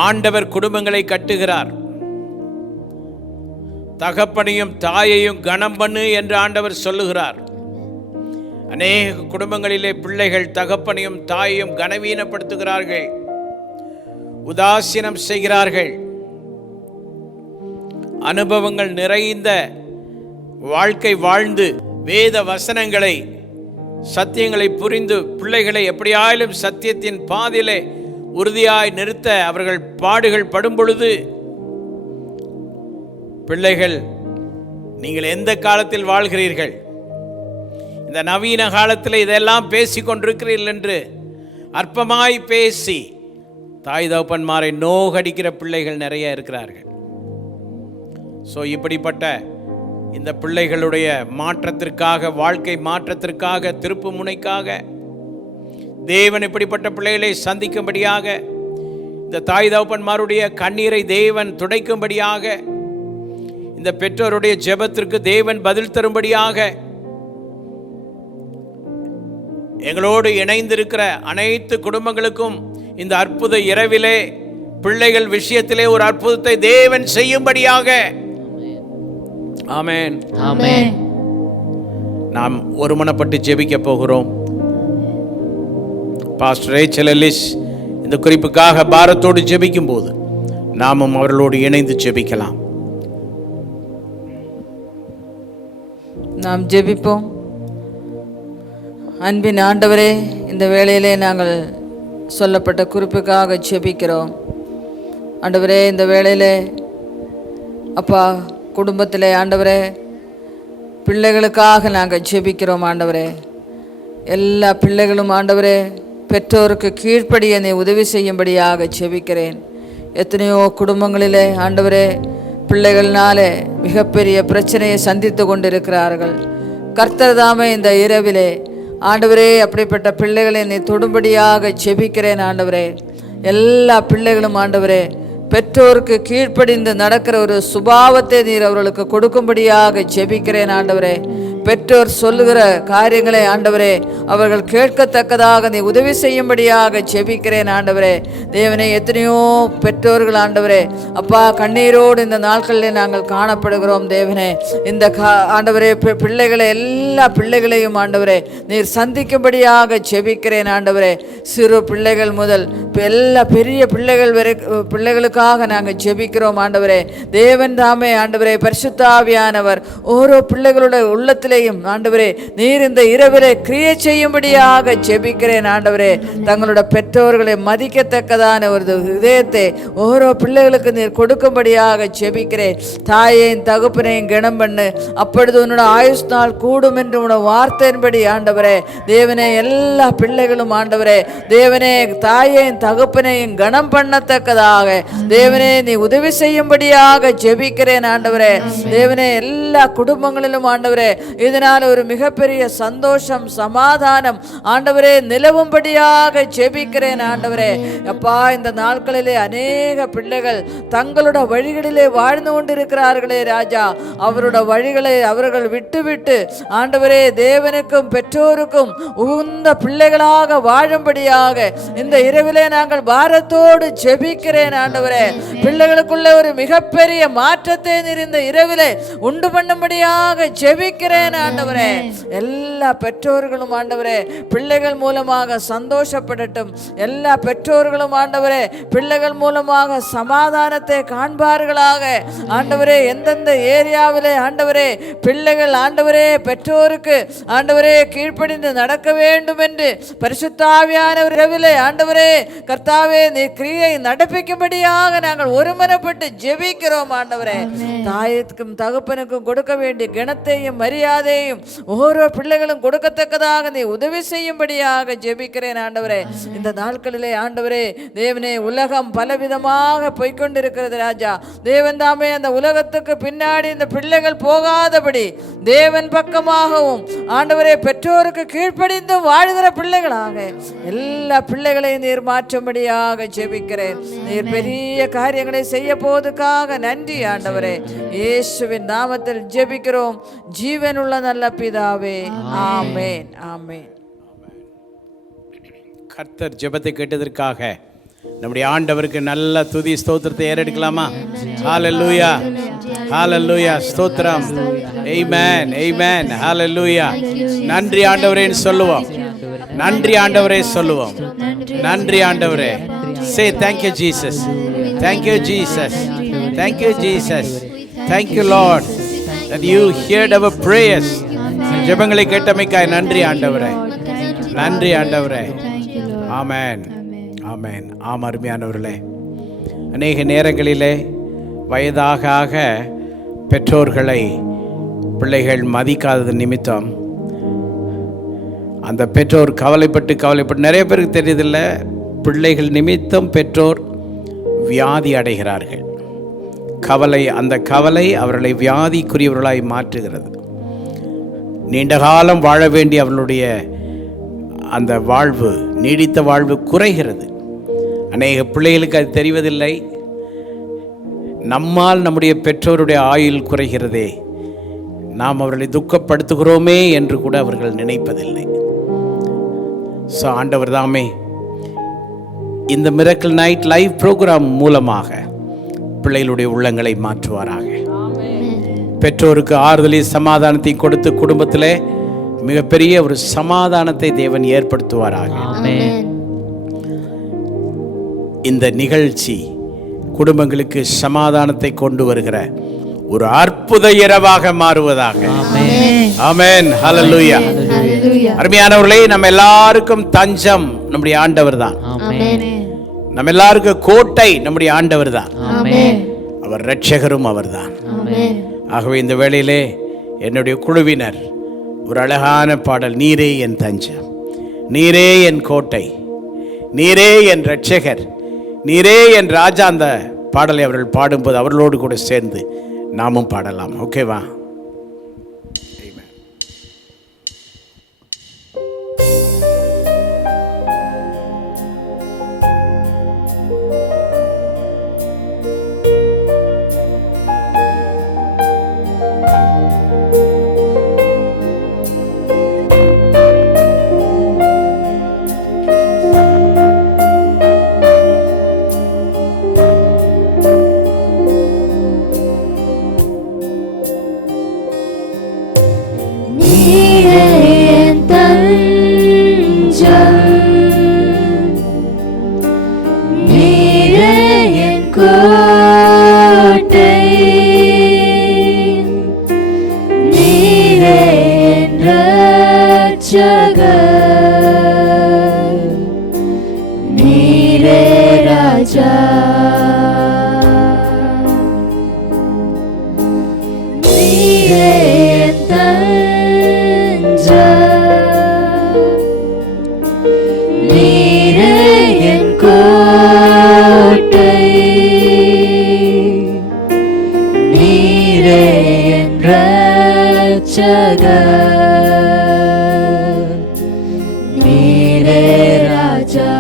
ஆண்டவர் குடும்பங்களை கட்டுகிறார். தகப்பனையும் தாயையும் கனம் பண்ணு என்று ஆண்டவர் சொல்லுகிறார். அநேக குடும்பங்களிலே பிள்ளைகள் தகப்பனையும் தாயையும் கனவீனப்படுத்துகிறார்கள், உதாசீனம் செய்கிறார்கள். அனுபவங்கள் நிறைந்த வாழ்க்கை வாழ்ந்து வேத வசனங்களை, சத்தியங்களை புரிந்து பிள்ளைகளை எப்படியாயிலும் சத்தியத்தின் பாதையிலே உறுதியாய் நிறுத்த அவர்கள் பாடுகள் படும் பொழுது, பிள்ளைகள், நீங்கள் எந்த காலத்தில் வாழ்கிறீர்கள்? இந்த நவீன காலத்தில் இதெல்லாம் பேசி கொண்டிருக்கிறீர்கள் என்று அற்பமாய் பேசி தாய் தகப்பன்மாரை நோகடிக்கிற பிள்ளைகள் நிறைய இருக்கிறார்கள். ஸோ இப்படிப்பட்ட இந்த பிள்ளைகளுடைய மாற்றத்திற்காக, வாழ்க்கை மாற்றத்திற்காக, திருப்பு முனைக்காக தேவன் இப்படிப்பட்ட பிள்ளைகளை சந்திக்கும்படியாக, இந்த தாய் தகப்பன்மாருடைய கண்ணீரை தேவன் துடைக்கும்படியாக, இந்த பெற்றோருடைய ஜெபத்திற்கு தேவன் பதில் தரும்படியாக, எங்களோடு இணைந்திருக்கிற அனைத்து குடும்பங்களுக்கும் இந்த அற்புத இரவிலே பிள்ளைகள் விஷயத்திலே ஒரு அற்புதத்தை தேவன் செய்யும்படியாக. ஆமென். Amen. நாம் ஒருமனப்பட்டு ஜெபிக்க போகிறோம். பாஸ்டர் ரேச்சல் எல்லிஸ் இந்த குறிப்புக்காக பாரத்தோடு ஜெபிக்கும் போது நாமும் அவர்களோடு இணைந்து ஜெபிக்கலாம். நாம் ஜெபிப்போம். அன்பின் ஆண்டவரே, இந்த வேளையிலே நாங்கள் சொல்லப்பட்ட குறிப்புக்காக ஜெபிக்கிறோம். ஆண்டவரே, இந்த வேளையிலே அப்பா குடும்பத்திலே ஆண்டவரே பிள்ளைகளுக்காக நாங்கள் ஜெபிக்கிறோம். ஆண்டவரே, எல்லா பிள்ளைகளும் ஆண்டவரே பெற்றோருக்கு கீழ்ப்படிய நீ உதவி செய்யும்படியாக ஜெபிக்கிறேன். எத்தனையோ குடும்பங்களிலே ஆண்டவரே பிள்ளைகள்னாலே மிகப்பெரிய பிரச்சனையை சந்தித்து கொண்டிருக்கிறார்கள். கர்த்தர் தாமே இந்த இரவிலே ஆண்டவரே அப்படிப்பட்ட பிள்ளைகளை நீ தொடும்படியாக ஜெபிக்கிறேன். ஆண்டவரே, எல்லா பிள்ளைகளும் ஆண்டவரே பெற்றோருக்கு கீழ்ப்படிந்து நடக்கிற ஒரு சுபாவத்தை நீர் அவர்களுக்கு கொடுக்கும்படியாக ஜெபிக்கிறேன். ஆண்டவரே, பெற்றோர் சொல்லுகிற காரியங்களை ஆண்டவரே அவர்கள் கேட்கத்தக்கதாக நீ உதவி செய்யும்படியாக ஜெபிக்கிறேன். ஆண்டவரே தேவனே, எத்தனையோ பெற்றோர்கள் ஆண்டவரே அப்பா கண்ணீரோடு இந்த நாட்களில் நாங்கள் காணப்படுகிறோம். தேவனே, இந்த ஆண்டவரே பிள்ளைகளை எல்லா பிள்ளைகளையும் ஆண்டவரே நீர் சந்திக்கும்படியாக ஜெபிக்கிறேன். ஆண்டவரே, சிறு பிள்ளைகள் முதல் எல்லா பெரிய பிள்ளைகள் வரை பிள்ளைகளுக்காக நாங்கள் ஜெபிக்கிறோம். ஆண்டவரே, தேவன் தாமே ஆண்டவரே பரிசுத்தாவியானவர் ஓரோ பிள்ளைகளுடைய உள்ளத்தில் ஆண்டவரே நீர் இந்த இரவிலே கிரியை செய்யும்படியாக ஜெபிக்கிறேன். ஆண்டவரே, தங்களோட பெற்றோர்களை மதிக்கத்தக்கதான ஒரு இதயத்தை ஓரோ பிள்ளைகளுக்கு நீர் கொடுக்கும்படியாக ஜெபிக்கிறேன். தாயையும் தகப்பனையும் கனம் பண்ணு, அப்பொழுது உன்னோட ஆயுஷ் நாள் கூடும் என்று உன்னோட வார்த்தையின்படி ஆண்டவரே தேவனே எல்லா பிள்ளைகளும் ஆண்டவரே தேவனே தாயையும் தகப்பனையும் கனம் பண்ணத்தக்கதாக தேவனே நீ உதவி செய்யும்படியாக ஜெபிக்கிறேன். ஆண்டவரே தேவனே, எல்லா குடும்பங்களிலும் ஆண்டவரே இதனால் ஒரு மிகப்பெரிய சந்தோஷம் சமாதானம் ஆண்டவரே நிலவும்படியாக ஜெபிக்கிறேன். ஆண்டவரே அப்பா, இந்த நாட்களிலே அநேக பிள்ளைகள் தங்களோட வழிகளிலே வாழ்ந்து கொண்டிருக்கிறார்களே ராஜா, அவரோட வழிகளை அவர்கள் விட்டு ஆண்டவரே தேவனுக்கும் பெற்றோருக்கும் உகந்த பிள்ளைகளாக வாழும்படியாக இந்த இரவிலே நாங்கள் பாரத்தோடு ஜெபிக்கிறேன். ஆண்டவரே, பிள்ளைகளுக்குள்ள ஒரு மிகப்பெரிய மாற்றத்தை நீர் இந்த இரவிலே உண்டு பண்ணும்படியாக ஜெபிக்கிறேன். ஆண்டவரே, எல்லா பெற்றோர்களும் ஆண்டவரே பிள்ளைகள் மூலமாக சந்தோஷப்படட்டும். எல்லா பெற்றோர்களும் ஆண்டவரே பிள்ளைகள் மூலமாக சமாதானத்தை காண்பார்களாக. ஆண்டவரே, எந்தெந்த ஏரியாவிலே ஆண்டவரே பிள்ளைகள் ஆண்டவரே பெற்றோருக்கு ஆண்டவரே கீழ்ப்படிந்து நடக்க வேண்டும் என்று பரிசுத்தாவியானவர் இரவிலே ஆண்டவரே கர்த்தாவே நீ கிரியை நடப்பிக்கும்படியாக நாங்கள் ஒருமனப்பட்டு ஜெபிக்கிறோம். ஆண்டவரே, தாயத்துக்கும் தகப்பனுக்கும் கொடுக்க வேண்டிய கணத்தையும் மரியாதையும் ஒவ்வொரு பிள்ளைகளும் கொடுக்கத்தக்கதாக நீ உதவி செய்யும்படியாக ஜெபிக்கிறேன். ஆண்டவரே, இந்த நாட்களிலே ஆண்டவரே தேவனே உலகம் பலவிதமாக போய்கொண்டிருக்கிறது ராஜா. தேவன் தாமே அந்த உலகத்துக்கு பின்னாடி இந்த பிள்ளைகள் போகாதபடி தேவன் பக்கமாகவும் ஆண்டவரே பெற்றோருக்கு கீழ்ப்படிந்து வாழ்கிற பிள்ளைகளாக எல்லா பிள்ளைகளையும் நீர் மாற்றும்படியாக ஜெபிக்கிறேன். நீர் பெரிய காரியங்களை செய்ய போவதுக்காக நன்றி. ஆண்டவரே, இயேசுவின் நாமத்தில் ஜெபிக்கிறோம் ஜீவனுள்ள நல்ல பிதாவே, ஆமென் ஆமென். கர்த்தர் ஜெபத்தை கேட்டதற்காக நம்முடைய ஆண்டவருக்கு நல்ல துதி ஸ்தோத்திரத்தை ஏறெடுக்கலாமா? ஹalleluya ஹalleluya ஸ்தோத்திரம். ஆமென் ஆமென் ஹalleluya. நன்றி ஆண்டவரேன்னு சொல்லுவோம். நன்றி ஆண்டவரே சொல்லுவோம். நன்றி ஆண்டவரே. Say thank you Jesus. Thank you Jesus. Thank you Jesus. Thank you Lord that you heard our prayers. ஜெபங்களை கேட்டமைக்காய் நன்றி ஆண்டவரே. நன்றி ஆண்டவரே. ஆமென் ஆமென். ஆம் அருமையானவர்களே, அநேக நேரங்களிலே வயதாக ஆக பெற்றோர்களை பிள்ளைகள் மதிக்காதது நிமித்தம் அந்த பெற்றோர் கவலைப்பட்டு நிறைய பேருக்கு தெரியுதில்லை, பிள்ளைகள் நிமித்தம் பெற்றோர் வியாதி அடைகிறார்கள். அந்த கவலை அவர்களை வியாதிக்குரியவர்களாய் மாற்றுகிறது. நீண்ட காலம் வாழ வேண்டிய அவர்களுடைய அந்த வாழ்வு, நீடித்த வாழ்வு குறைகிறது. அநேக பிள்ளைகளுக்கு அது தெரிவதில்லை. நம்மால் நம்முடைய பெற்றோருடைய ஆயுள் குறைகிறதே, நாம் அவர்களை துக்கப்படுத்துகிறோமே என்று கூட அவர்கள் நினைப்பதில்லை. ஸோ ஆண்டவர் தாமே இந்த மிரக்கிள் நைட் லைவ் ப்ரோக்ராம் மூலமாக பிள்ளைகளுடைய உள்ளங்களை மாற்றுவாராக. பெற்றோருக்கு ஆறுதலையும் சமாதானத்தையும் கொடுத்து குடும்பத்திலே மிகப்பெரிய ஒரு சமாதானத்தை தேவன் ஏற்படுத்துவாராக. இந்த நிகழ்ச்சி குடும்பங்களுக்கு சமாதானத்தை கொண்டு வருகிற ஒரு அற்புத இரவாக மாறுவதாக. ஆமென். ஹல்லேலூயா. Hallelujah. அருமையானவர்களே, நம்ம எல்லாருக்கும் தஞ்சம் நம்முடைய ஆண்டவர் தான். Amen. நம்ம எல்லாருக்கும் கோட்டை நம்முடைய ஆண்டவர் தான். Amen. அவர் இரட்சகரும் அவர்தான். Amen. ஆகவே இந்த வேளையிலே என்னுடைய குழுவினர் ஒரு அழகான பாடல், நீரே என் தஞ்சம், நீரே என் கோட்டை, நீரே என் இரட்சகர், நீரே என் ராஜா, அந்த பாடலை அவர்கள் பாடும்போது அவர்களோடு கூட சேர்ந்து நாமும் பாடலாம். ஓகேவா? நீரே என் தஞ்சம், நீரே என் கோட்டை, நீரே என் இரட்சகர், நீரே ராஜா. நீரே என் நீரே என் கோட்டை, நீரே என் இரட்சகர், நீரே ராஜா.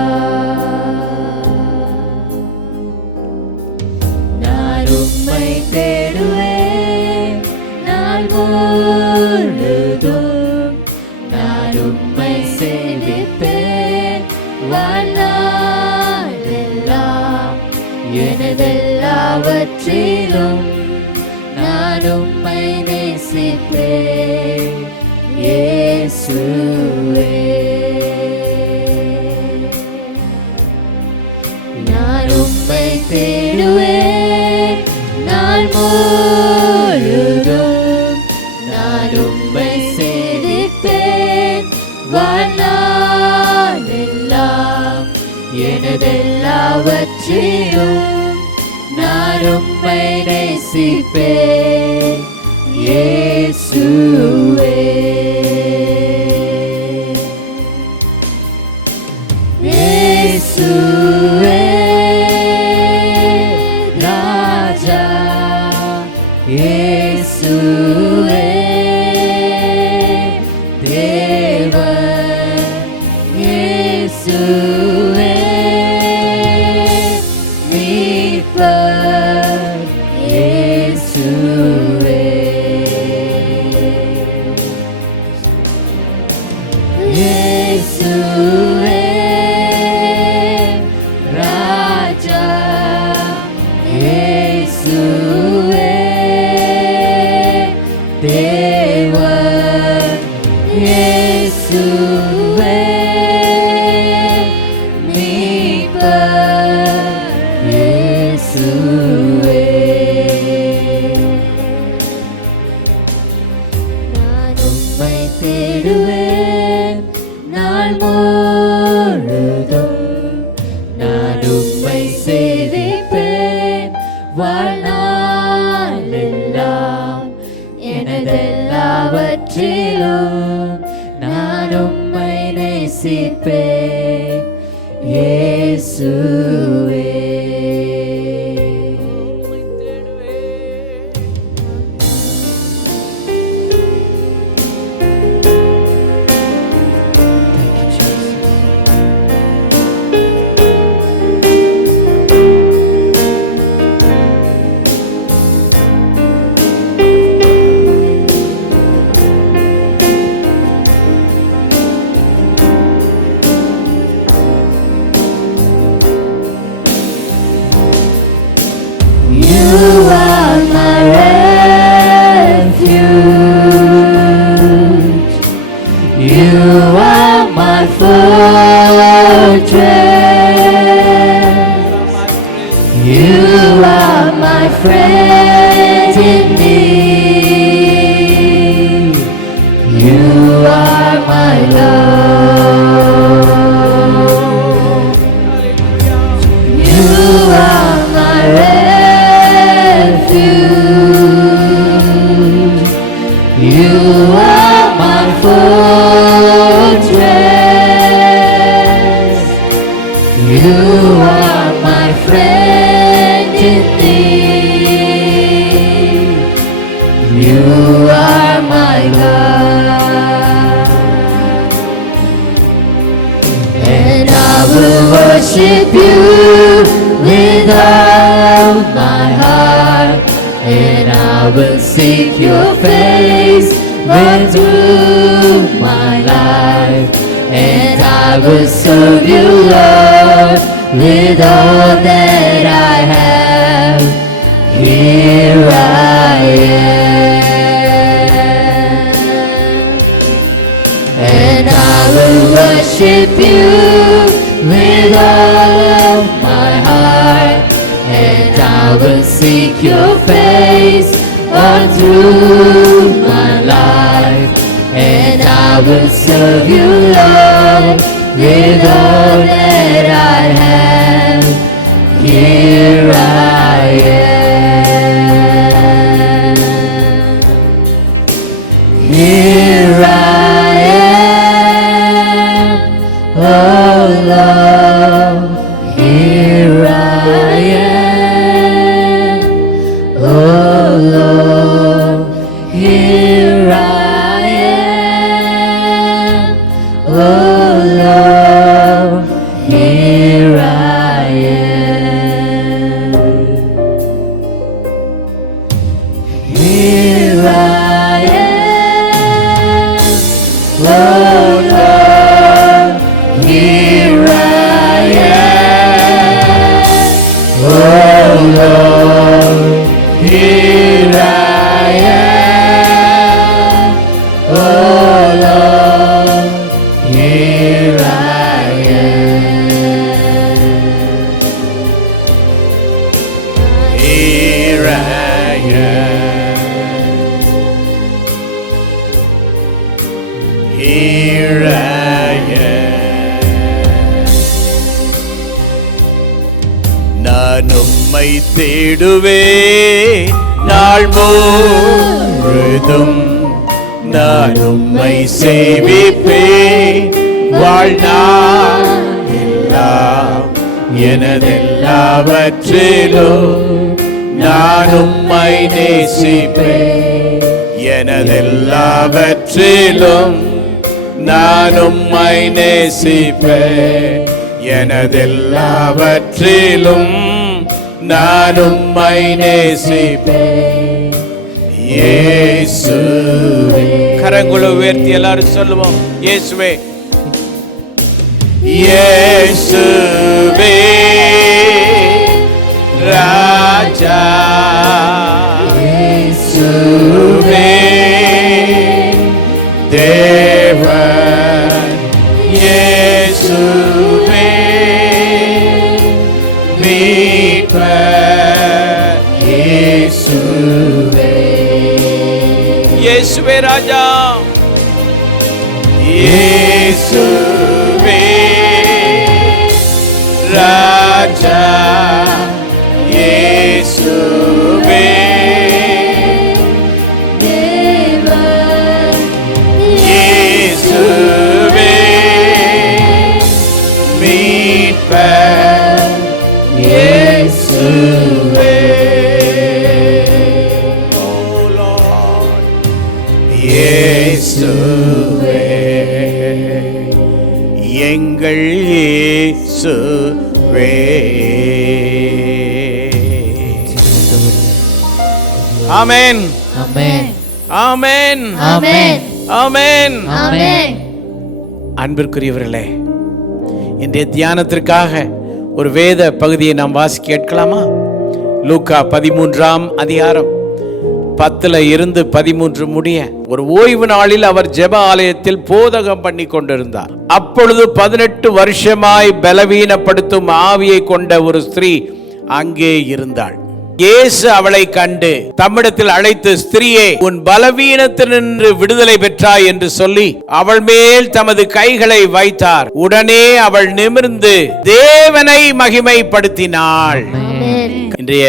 நான் உம்மை தேடுவேன் நாள் முழுதும், நான் உம்மை சேவிப்பேன் வாழ்நாளெல்லாம், எனதெல்லாவற்றிலும் நான் உம்மை நேசிப்பேன் இயேசுவே. நான் உம்மை தேடுவேன் நாள் முழுதும், நான் உம்மை சேவிப்பேன் வாழ்நாளெல்லாம், எனதெல்லாவற்றிலும் நான் உம்மை நேசிப்பேன் இயேசுவே. இயேசுவே ராஜா, இயேசுவே தேவன், இயேசுவே மீட்பர், இயேசுவே. இயேசுவே ராஜா, இயேசுவே தேவன், இயேசுவே மீட்பர், இயேசுவே. நான் உம்மை தேடுவேன் நாள் முழுதும், நான் உம்மை சேவிப்பேன் வாழ்நாளெல்லாம், எனதெல்லாவற்றிலும் நான் உம்மை நேசிப்பேன் இயேசுவே. You are my God, and I will worship you with all my heart, and I will seek your face right through my life, and I will serve you, Lord, with all that I have. Here I am, and I will worship you with all of my heart, and I will seek your face all through my life, and I will serve you, Lord, with all that I have. Here I am. Here I am, oh Lord. Here I am, oh Lord. Here I am, oh Lord. Here I am. Here I am, oh Lord. Here I am, oh Lord. Here I am, oh Lord. Here I am. Here I am. Here I am. நான் உம்மை தேடுவேன் நாள் முழுதும், நான் உம்மை சேவிப்பேன் வாழ்நாள் எல்லாம். எனதெல்லாவற்றிலும் நான் உம்மை நேசிப்பேன், எனதெல்லாவற்றிலும் நான் உம்மை நேசிப்பேன், எனதெல்லாவற்றிலும் நான் உம்மை நேசிப்பேன். இயேசுவே, கரங்களை உயர்த்தி எல்லாரும் சொல்லுவோம், இயேசுவே. இயேசுவே ராஜா, இயேசுவே தேவன், இயேசுவே மீட்பர், இயேசுவே. இயேசுவே ராஜா, இயேசுவே ராஜா, இயேசுவே தேவன், இயேசுவே மீட்பர், இயேசுவே. Oh Lord, இயேசுவே எங்கள் இயேசுவே. ஆமென், ஆமென், ஆமென், ஆமென், ஆமென். ஆமென். அன்பிற்குரியவர்களே, இன்றைய தியானத்திற்காக ஒரு வேத பகுதியை நாம் வாசிக்க கேட்கலாமா? லூக்கா 13ஆம் அதிகாரம் 10 முடிய. ஒரு ஓய்வு நாளில் அவர் ஜெப ஆலயத்தில் போதகம் பண்ணி கொண்டிருந்தார். அப்பொழுது 18 வருஷமாய் பலவீனப்படுத்தும் ஆவியை கொண்ட ஒரு ஸ்திரீ அங்கே இருந்தாள். இயேசு அவளை கண்டு தம்மிடத்தில் அழைத்து, ஸ்திரீயே, உன் பலவீனத்தினின்று விடுதலை பெற்றாய் என்று சொல்லி அவள் மேல் தமது கைகளை வைத்தார். உடனே அவள் நிமிர்ந்து தேவனை மகிமைப்படுத்தினாள். இன்றைய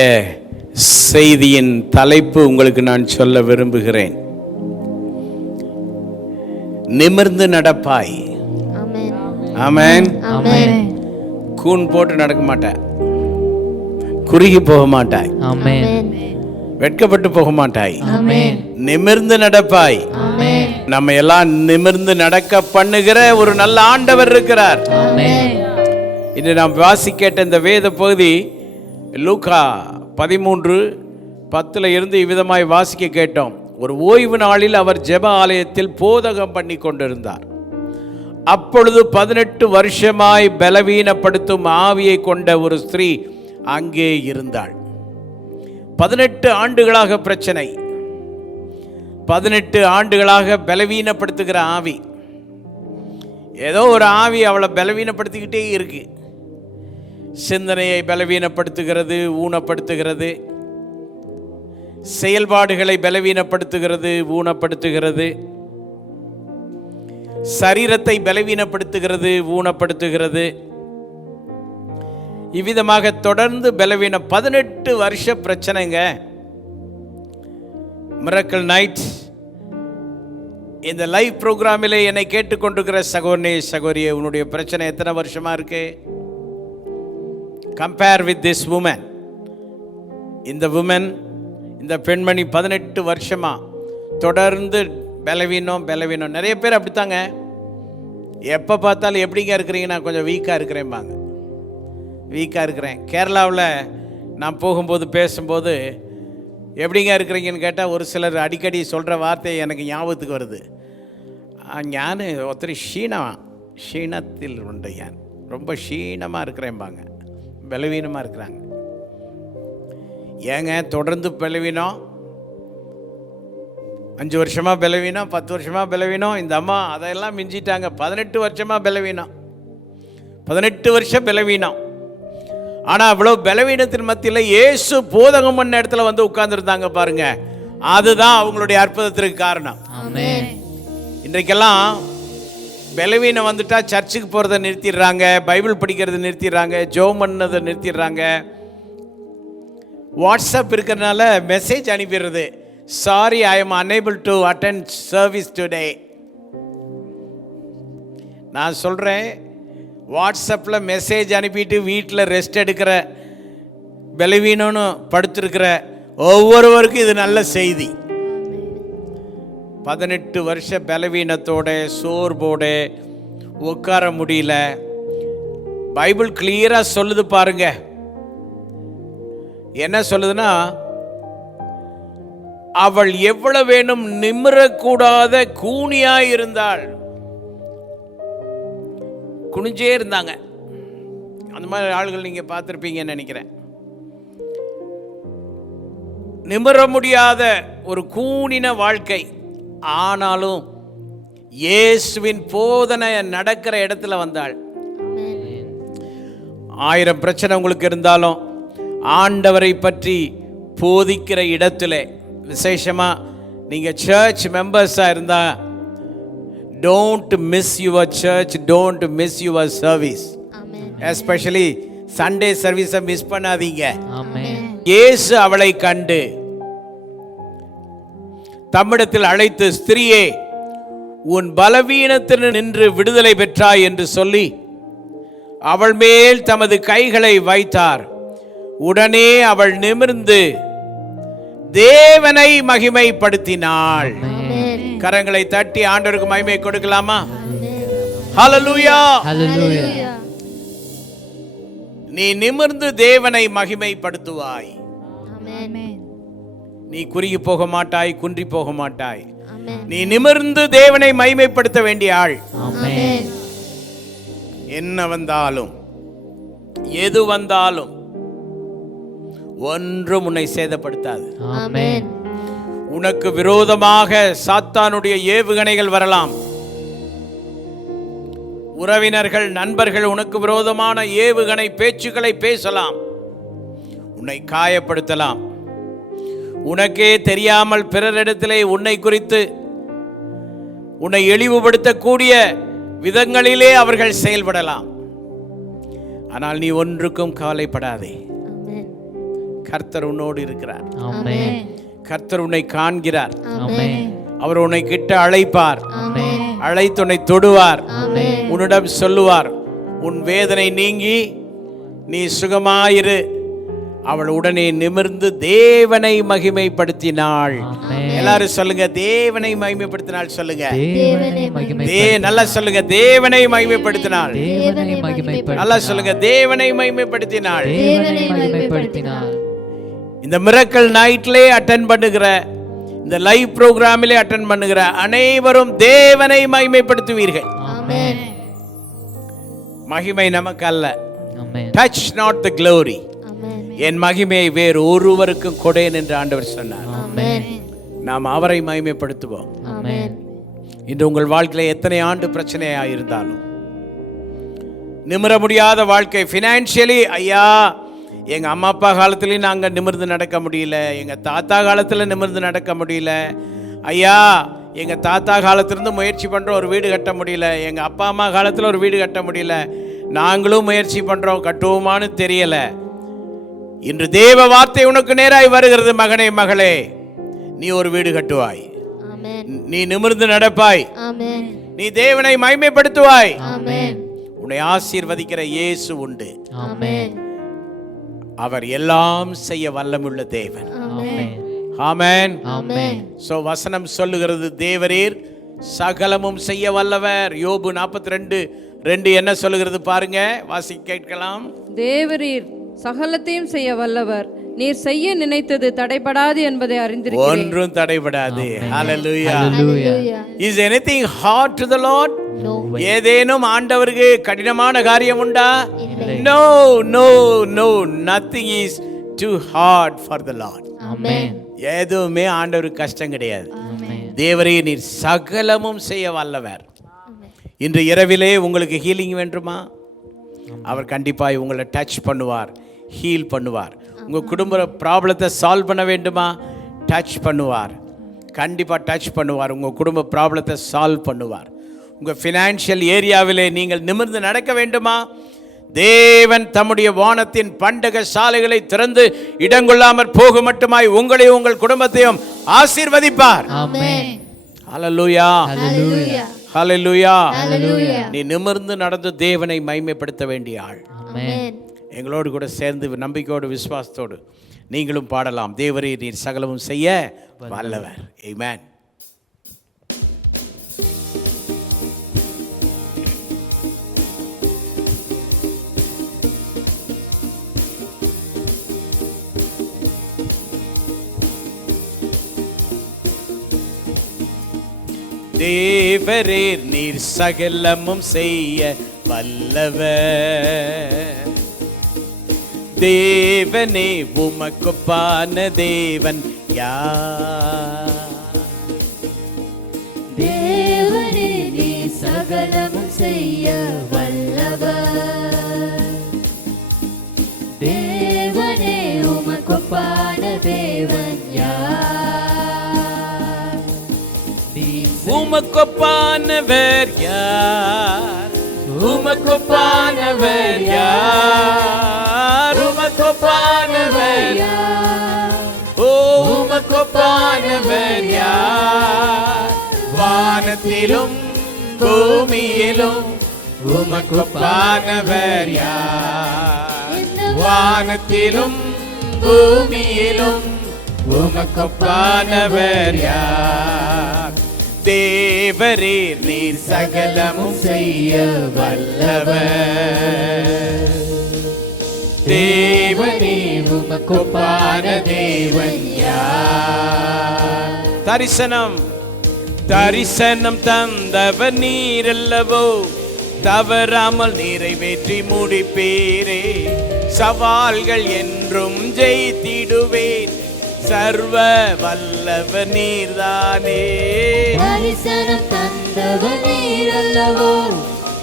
செய்தியின் தலைப்பு உங்களுக்கு நான் சொல்ல விரும்புகிறேன். நிமிர்ந்து நடப்பாய். ஆமென். கூன் போட்டு நடக்க மாட்டாய், குறுகி போக மாட்டாய். வெட்கப்பட்டு போக மாட்டாய், ஆமென் நிமிர்ந்து நடப்பாய். ஆமென் நம்ம எல்லாம் நிமிர்ந்து நடக்க பண்ணுகிற ஒரு நல்ல ஆண்டவர் இருக்கிறார். ஆமென் இன்று நாம் வாசிக்கேட்ட இந்த வேத பகுதி லூக்கா 13:10 இருந்து இவ்விதமாய் வாசிக்க கேட்டோம். ஒரு ஓய்வு நாளில் அவர் ஜெப ஆலயத்தில் போதகம் பண்ணி கொண்டிருந்தார். அப்பொழுது 18 வருஷமாய் பலவீனப்படுத்தும் ஆவியை கொண்ட ஒரு ஸ்திரீ அங்கே இருந்தாள். 18 ஆண்டுகளாக பிரச்சனை, 18 ஆண்டுகளாக பலவீனப்படுத்துகிற ஆவி. ஏதோ ஒரு ஆவி அவளை பலவீனப்படுத்திக்கிட்டே இருக்கு. சிந்தனையை பலவீனப்படுத்துகிறது, ஊனப்படுத்துகிறது, செயல்பாடுகளை பலவீனப்படுத்துகிறது, ஊனப்படுத்துகிறது, சரீரத்தை பலவீனப்படுத்துகிறது, ஊனப்படுத்துகிறது. இவ்விதமாக தொடர்ந்து பலவீனம். 18 வருஷ பிரச்சனைங்க. மிரக்கிள் நைட் இந்த லைவ் ப்ரோக்ராமிலே என்னை கேட்டுக்கொண்டிருக்கிற சகோதரனே சகோதரியே, உன்னுடைய பிரச்சனை எத்தனை வருஷமா இருக்கு? Compare with this woman. இந்த உமன், இந்த பெண்மணி 18 வருஷமா தொடர்ந்து பலவீனம் பலவீனம். நிறைய பேர் அப்படித்தாங்க. எப்போ பார்த்தாலும் எப்படிங்க இருக்கிறீங்க? நான் கொஞ்சம் வீக்காக இருக்கிறேன்பாங்க. வீக்காக இருக்கிறேன். கேரளாவில் நான் போகும்போது பேசும்போது எப்படிங்க இருக்கிறீங்கன்னு கேட்டால் ஒரு சிலர் அடிக்கடி சொல்கிற வார்த்தை எனக்கு ஞாபகத்துக்கு வருது. ஞான் ஒருத்தர் ஷீனத்தில் உண்டு, யான் ரொம்ப ஷீனமாக இருக்கிறேன்பாங்க, பலவீனமாக இருக்கிறாங்க. ஏங்க தொடர்ந்து பலவீனம்? 5 வருஷமாக பலவீனம், 10 வருஷமாக பலவீனம். இந்த அம்மா அதெல்லாம் மிஞ்சிட்டாங்க. 18 வருஷமாக பலவீனம், 18 வருஷம் பலவீனம். ஆனால் அவ்வளோ பலவீனத்தின் மத்தியில் இயேசு போதகம் பண்ண இடத்துல வந்து உட்கார்ந்துருந்தாங்க பாருங்க. அதுதான் அவங்களுடைய அற்புதத்திற்கு காரணம். ஆமென் இன்றைக்கெல்லாம் பலவீனம் வந்துட்டா சர்ச்சுக்கு போகிறத நிறுத்திடுறாங்க, பைபிள் படிக்கிறத நிறுத்திடுறாங்க, ஜெபம் பண்ணதை நிறுத்திடுறாங்க. வாட்ஸ்அப் இருக்கிறதுனால மெசேஜ் அனுப்பிடுறது, sorry I am unable to attend service today. நான் சொல்கிறேன், வாட்ஸ்அப்பில் மெசேஜ் அனுப்பிட்டு வீட்டில் ரெஸ்ட் எடுக்கிற பலவீனம்னு படுத்திருக்கிற ஒவ்வொருவருக்கும் இது நல்ல செய்தி. 18 வருஷ பலவீனத்தோட சோர்வோட உட்கார முடியல. பைபிள் கிளியராக சொல்லுது பாருங்க. என்ன சொல்லுதுன்னா, அவள் எவ்வளவு வேணும் நிமிரக்கூடாத கூனியாய் இருந்தாள். குனிஞ்சே இருந்தாங்க. அந்த மாதிரி ஆளுகள் நீங்க பார்த்துருப்பீங்கன்னு நினைக்கிறேன். நிமிர முடியாத ஒரு கூனின வாழ்க்கை. ஆனாலும் இயேசுவின் போதனை நடக்கிற இடத்துல வந்தாள். 1000 பிரச்சனை உங்களுக்கு இருந்தாலும் ஆண்டவரை பற்றி போதிக்கிற இடத்துல, விசேஷமா நீங்க சர்ச் மெம்பர்ஸா இருந்தா, don't miss your church, don't miss your service. Especially Sunday சர்வீஸை மிஸ் பண்ணாதீங்க. இயேசு அவளை கண்டு தம்மிடத்தில் அழைத்து, ஸ்திரியே உன் பலவீனத்தில் நின்று விடுதலை பெற்றாய் என்று சொல்லி அவள் மேல் தமது கைகளை வைத்தார். உடனே அவள் நிமிர்ந்து தேவனை மகிமைப்படுத்தினாள். கரங்களை தட்டி ஆண்டவருக்கு மகிமை கொடுக்கலாமா? ஹல்லேலூயா, ஹல்லேலூயா. நீ நிமிர்ந்து தேவனை மகிமைப்படுத்துவாய். நீ குறுகி போக மாட்டாய், குன்றி போக மாட்டாய். நீ நிமிர்ந்து தேவனை மகிமைப்படுத்த வேண்டிய ஆள். ஆமென். என்ன வந்தாலும் எது வந்தாலும் ஒன்றும் உன்னை சேதப்படுத்தாது. ஆமென். உனக்கு விரோதமாக சாத்தானுடைய ஏவுகணைகள் வரலாம். உறவினர்கள், நண்பர்கள் உனக்கு விரோதமான ஏவுகணை பேச்சுக்களை பேசலாம், உன்னை காயப்படுத்தலாம். உனக்கே தெரியாமல் பிறரிடத்திலே உன்னை குறித்து உன்னை இழிவுபடுத்தக்கூடிய விதங்களிலே அவர்கள் செயல்படலாம். ஆனால் நீ ஒன்றுக்கும் கவலைப்படாதே. கர்த்தர் உன்னோடு இருக்கிறார். ஆமென். கர்த்தர் உன்னை காண்கிறார். ஆமென். அவர் உன்னை கிட்ட அழைப்பார். ஆமென். அழைத்து உன்னை தொடுவார். ஆமென். உன்னிடம் சொல்லுவார், உன் வேதனை நீங்கி நீ சுகமாயிரு, அவள் உடனே நிமிர்ந்து தேவனை மகிமைப்படுத்தினாள். எல்லாரும் சொல்லுங்க, தேவனை மகிமைப்படுத்தினாள். சொல்லுங்க, நல்லா சொல்லுங்க, தேவனை மகிமைப்படுத்தினாள். நல்லா சொல்லுங்க, தேவனை மகிமைப்படுத்தினாள். இந்த மிரக்கல் நைட்லே அட்டென்ட் பண்ணுகிற, இந்த லைவ் ப்ரோக்ராமிலே அட்டென்ட் பண்ணுகிற அனைவரும் தேவனை மகிமைப்படுத்துவீர்கள். மகிமை நமக்கு அல்ல. Touch not the glory. என் மகிமையை வேறு ஒருவருக்கும் கொடேன் என்று ஆண்டவர் சொன்னார். நாம் அவரை மகிமைப்படுத்துவோம். இன்று உங்கள் வாழ்க்கையில எத்தனை ஆண்டு பிரச்சனையா இருந்தாலும், நிமிர முடியாத வாழ்க்கை, ஃபினான்ஷியலி, ஐயா எங்க அம்மா அப்பா காலத்துலயும் நாங்க நிமிர்ந்து நடக்க முடியல, எங்க தாத்தா காலத்துல நிமிர்ந்து நடக்க முடியல, ஐயா எங்க தாத்தா காலத்திலிருந்து முயற்சி பண்றோம், ஒரு வீடு கட்ட முடியல, எங்க அப்பா அம்மா காலத்துல ஒரு வீடு கட்ட முடியல, நாங்களும் முயற்சி பண்றோம், கட்டுவோமான்னு தெரியல. இன்று தேவ வார்த்தை உனக்கு நேராய் வருகிறது. மகனே, மகளே, நீ ஒரு வீடு கட்டுவாய், நீ நிமிர்ந்து நடப்பாய், நீ தேவனை மகிமைப்படுத்துவாய். உன்னை ஆசீர்வதிக்கிற இயேசு உண்டு. அவர் எல்லாம் செய்ய வல்லமுள்ள தேவன். ஆமென். சோ வசனம் சொல்லுகிறது, தேவரீர் சகலமும் செய்ய வல்லவர். யோபு 42:2 என்ன சொல்லுகிறது பாருங்க, வாசி கேட்கலாம். தேவரீர் சகலத்தையும் செய்ய வல்லவர், நீர் செய்ய நினைத்தது தடைபடாது என்பதை அறிந்திருக்கிறேன். ஒன்றும் தடைபடாது. ஹalleluya. Is anything hard to the Lord? No. ஏதேனும் ஆண்டவருக்கு கடினமான காரியம் உண்டா? No, no, no. Nothing is too hard for the Lord. Amen. எதுவுமே ஆண்டவருக்கு கஷ்டம் கிடையாது. தேவரே நீர் சகலமும் செய்ய வல்லவர். இன்று இரவிலே உங்களுக்கு ஹீலிங் வேண்டுமா? அவர் கண்டிப்பாக உங்களை டச் பண்ணுவார், ஹீல் பண்ணுவார். உங்கள் குடும்ப ப்ராப்ளத்தை சால்வ் பண்ண வேண்டுமா? டச் பண்ணுவார், கண்டிப்பாக டச் பண்ணுவார். உங்கள் குடும்ப ப்ராப்ளத்தை சால்வ் பண்ணுவார். உங்கள் ஃபினான்ஷியல் ஏரியாவிலே நீங்கள் நிமிர்ந்து நடக்க வேண்டுமா? தேவன் தம்முடைய வானத்தின் பண்டக சாலைகளை திறந்து இடங்கொள்ளாமற் போக மட்டுமாய் உங்களையும் உங்கள் குடும்பத்தையும் ஆசீர்வதிப்பார். ஹல்லேலூயா, Hallelujah. ஹல்லேலூயா. Hallelujah. நீ நிமிர்ந்து நடந்து தேவனை மகிமைப்படுத்த வேண்டிய ஆள். Amen. எங்களோடு கூட சேர்ந்து நம்பிக்கையோடு விசுவாசத்தோடு நீங்களும் பாடலாம். தேவரே நீர் சகலமும் செய்ய வல்லவர். ஆமென். தேவரீர் நீர் சகலமும் செய்ய வல்லவர். தேவனே உமக்குப்பான தேவன் யார்? தேவனே நீ சகலமும் செய்ய வல்லவர். தேவனே உமக்குப்பான தேவன் யார்? உமக்குப்பானவர் யார்? உமக்குப்பானவர் யார்? உமக்குப்பானவர் யார்? ஓ உமக்குப்பானவர் யார்? வானத்திலும் பூமியிலும் உமக்குப்பானவர் யார்? வானத்திலும் பூமியிலும் உமக்குப்பானவர் யார்? தேவரீர் நீர் சகலமும் செய்ய வல்லவர். தேவனே உமக்குப்பான தேவன் யார்? தரிசனம் தரிசனம் தந்தவர் நீரல்லவோ, தவறாமல் நிறைவேற்றி முடிப்பீரே. சவால்கள் என்றும் ஜெயித்திடுவேன், சர்வ வல்லவர் நீர்தானே. தரிசனம் தந்தவர் நீரல்லவோ,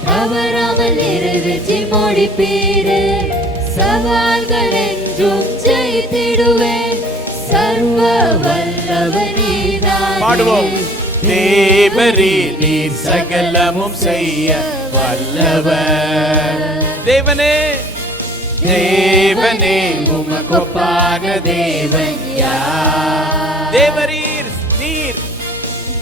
தவறாமல் நிறைவேற்றி முடிப்பீரே. சவால்கள் என்றும் ஜெயித்திடுவேன், சர்வ வல்லவர் நீர்தானே. பாடுவோம். தேவரே நீர் சகலமும் செய்ய வல்லவர். தேவனே தேவனே உமக்குப்பான தேவன் யார்? தேவரீர் நீர்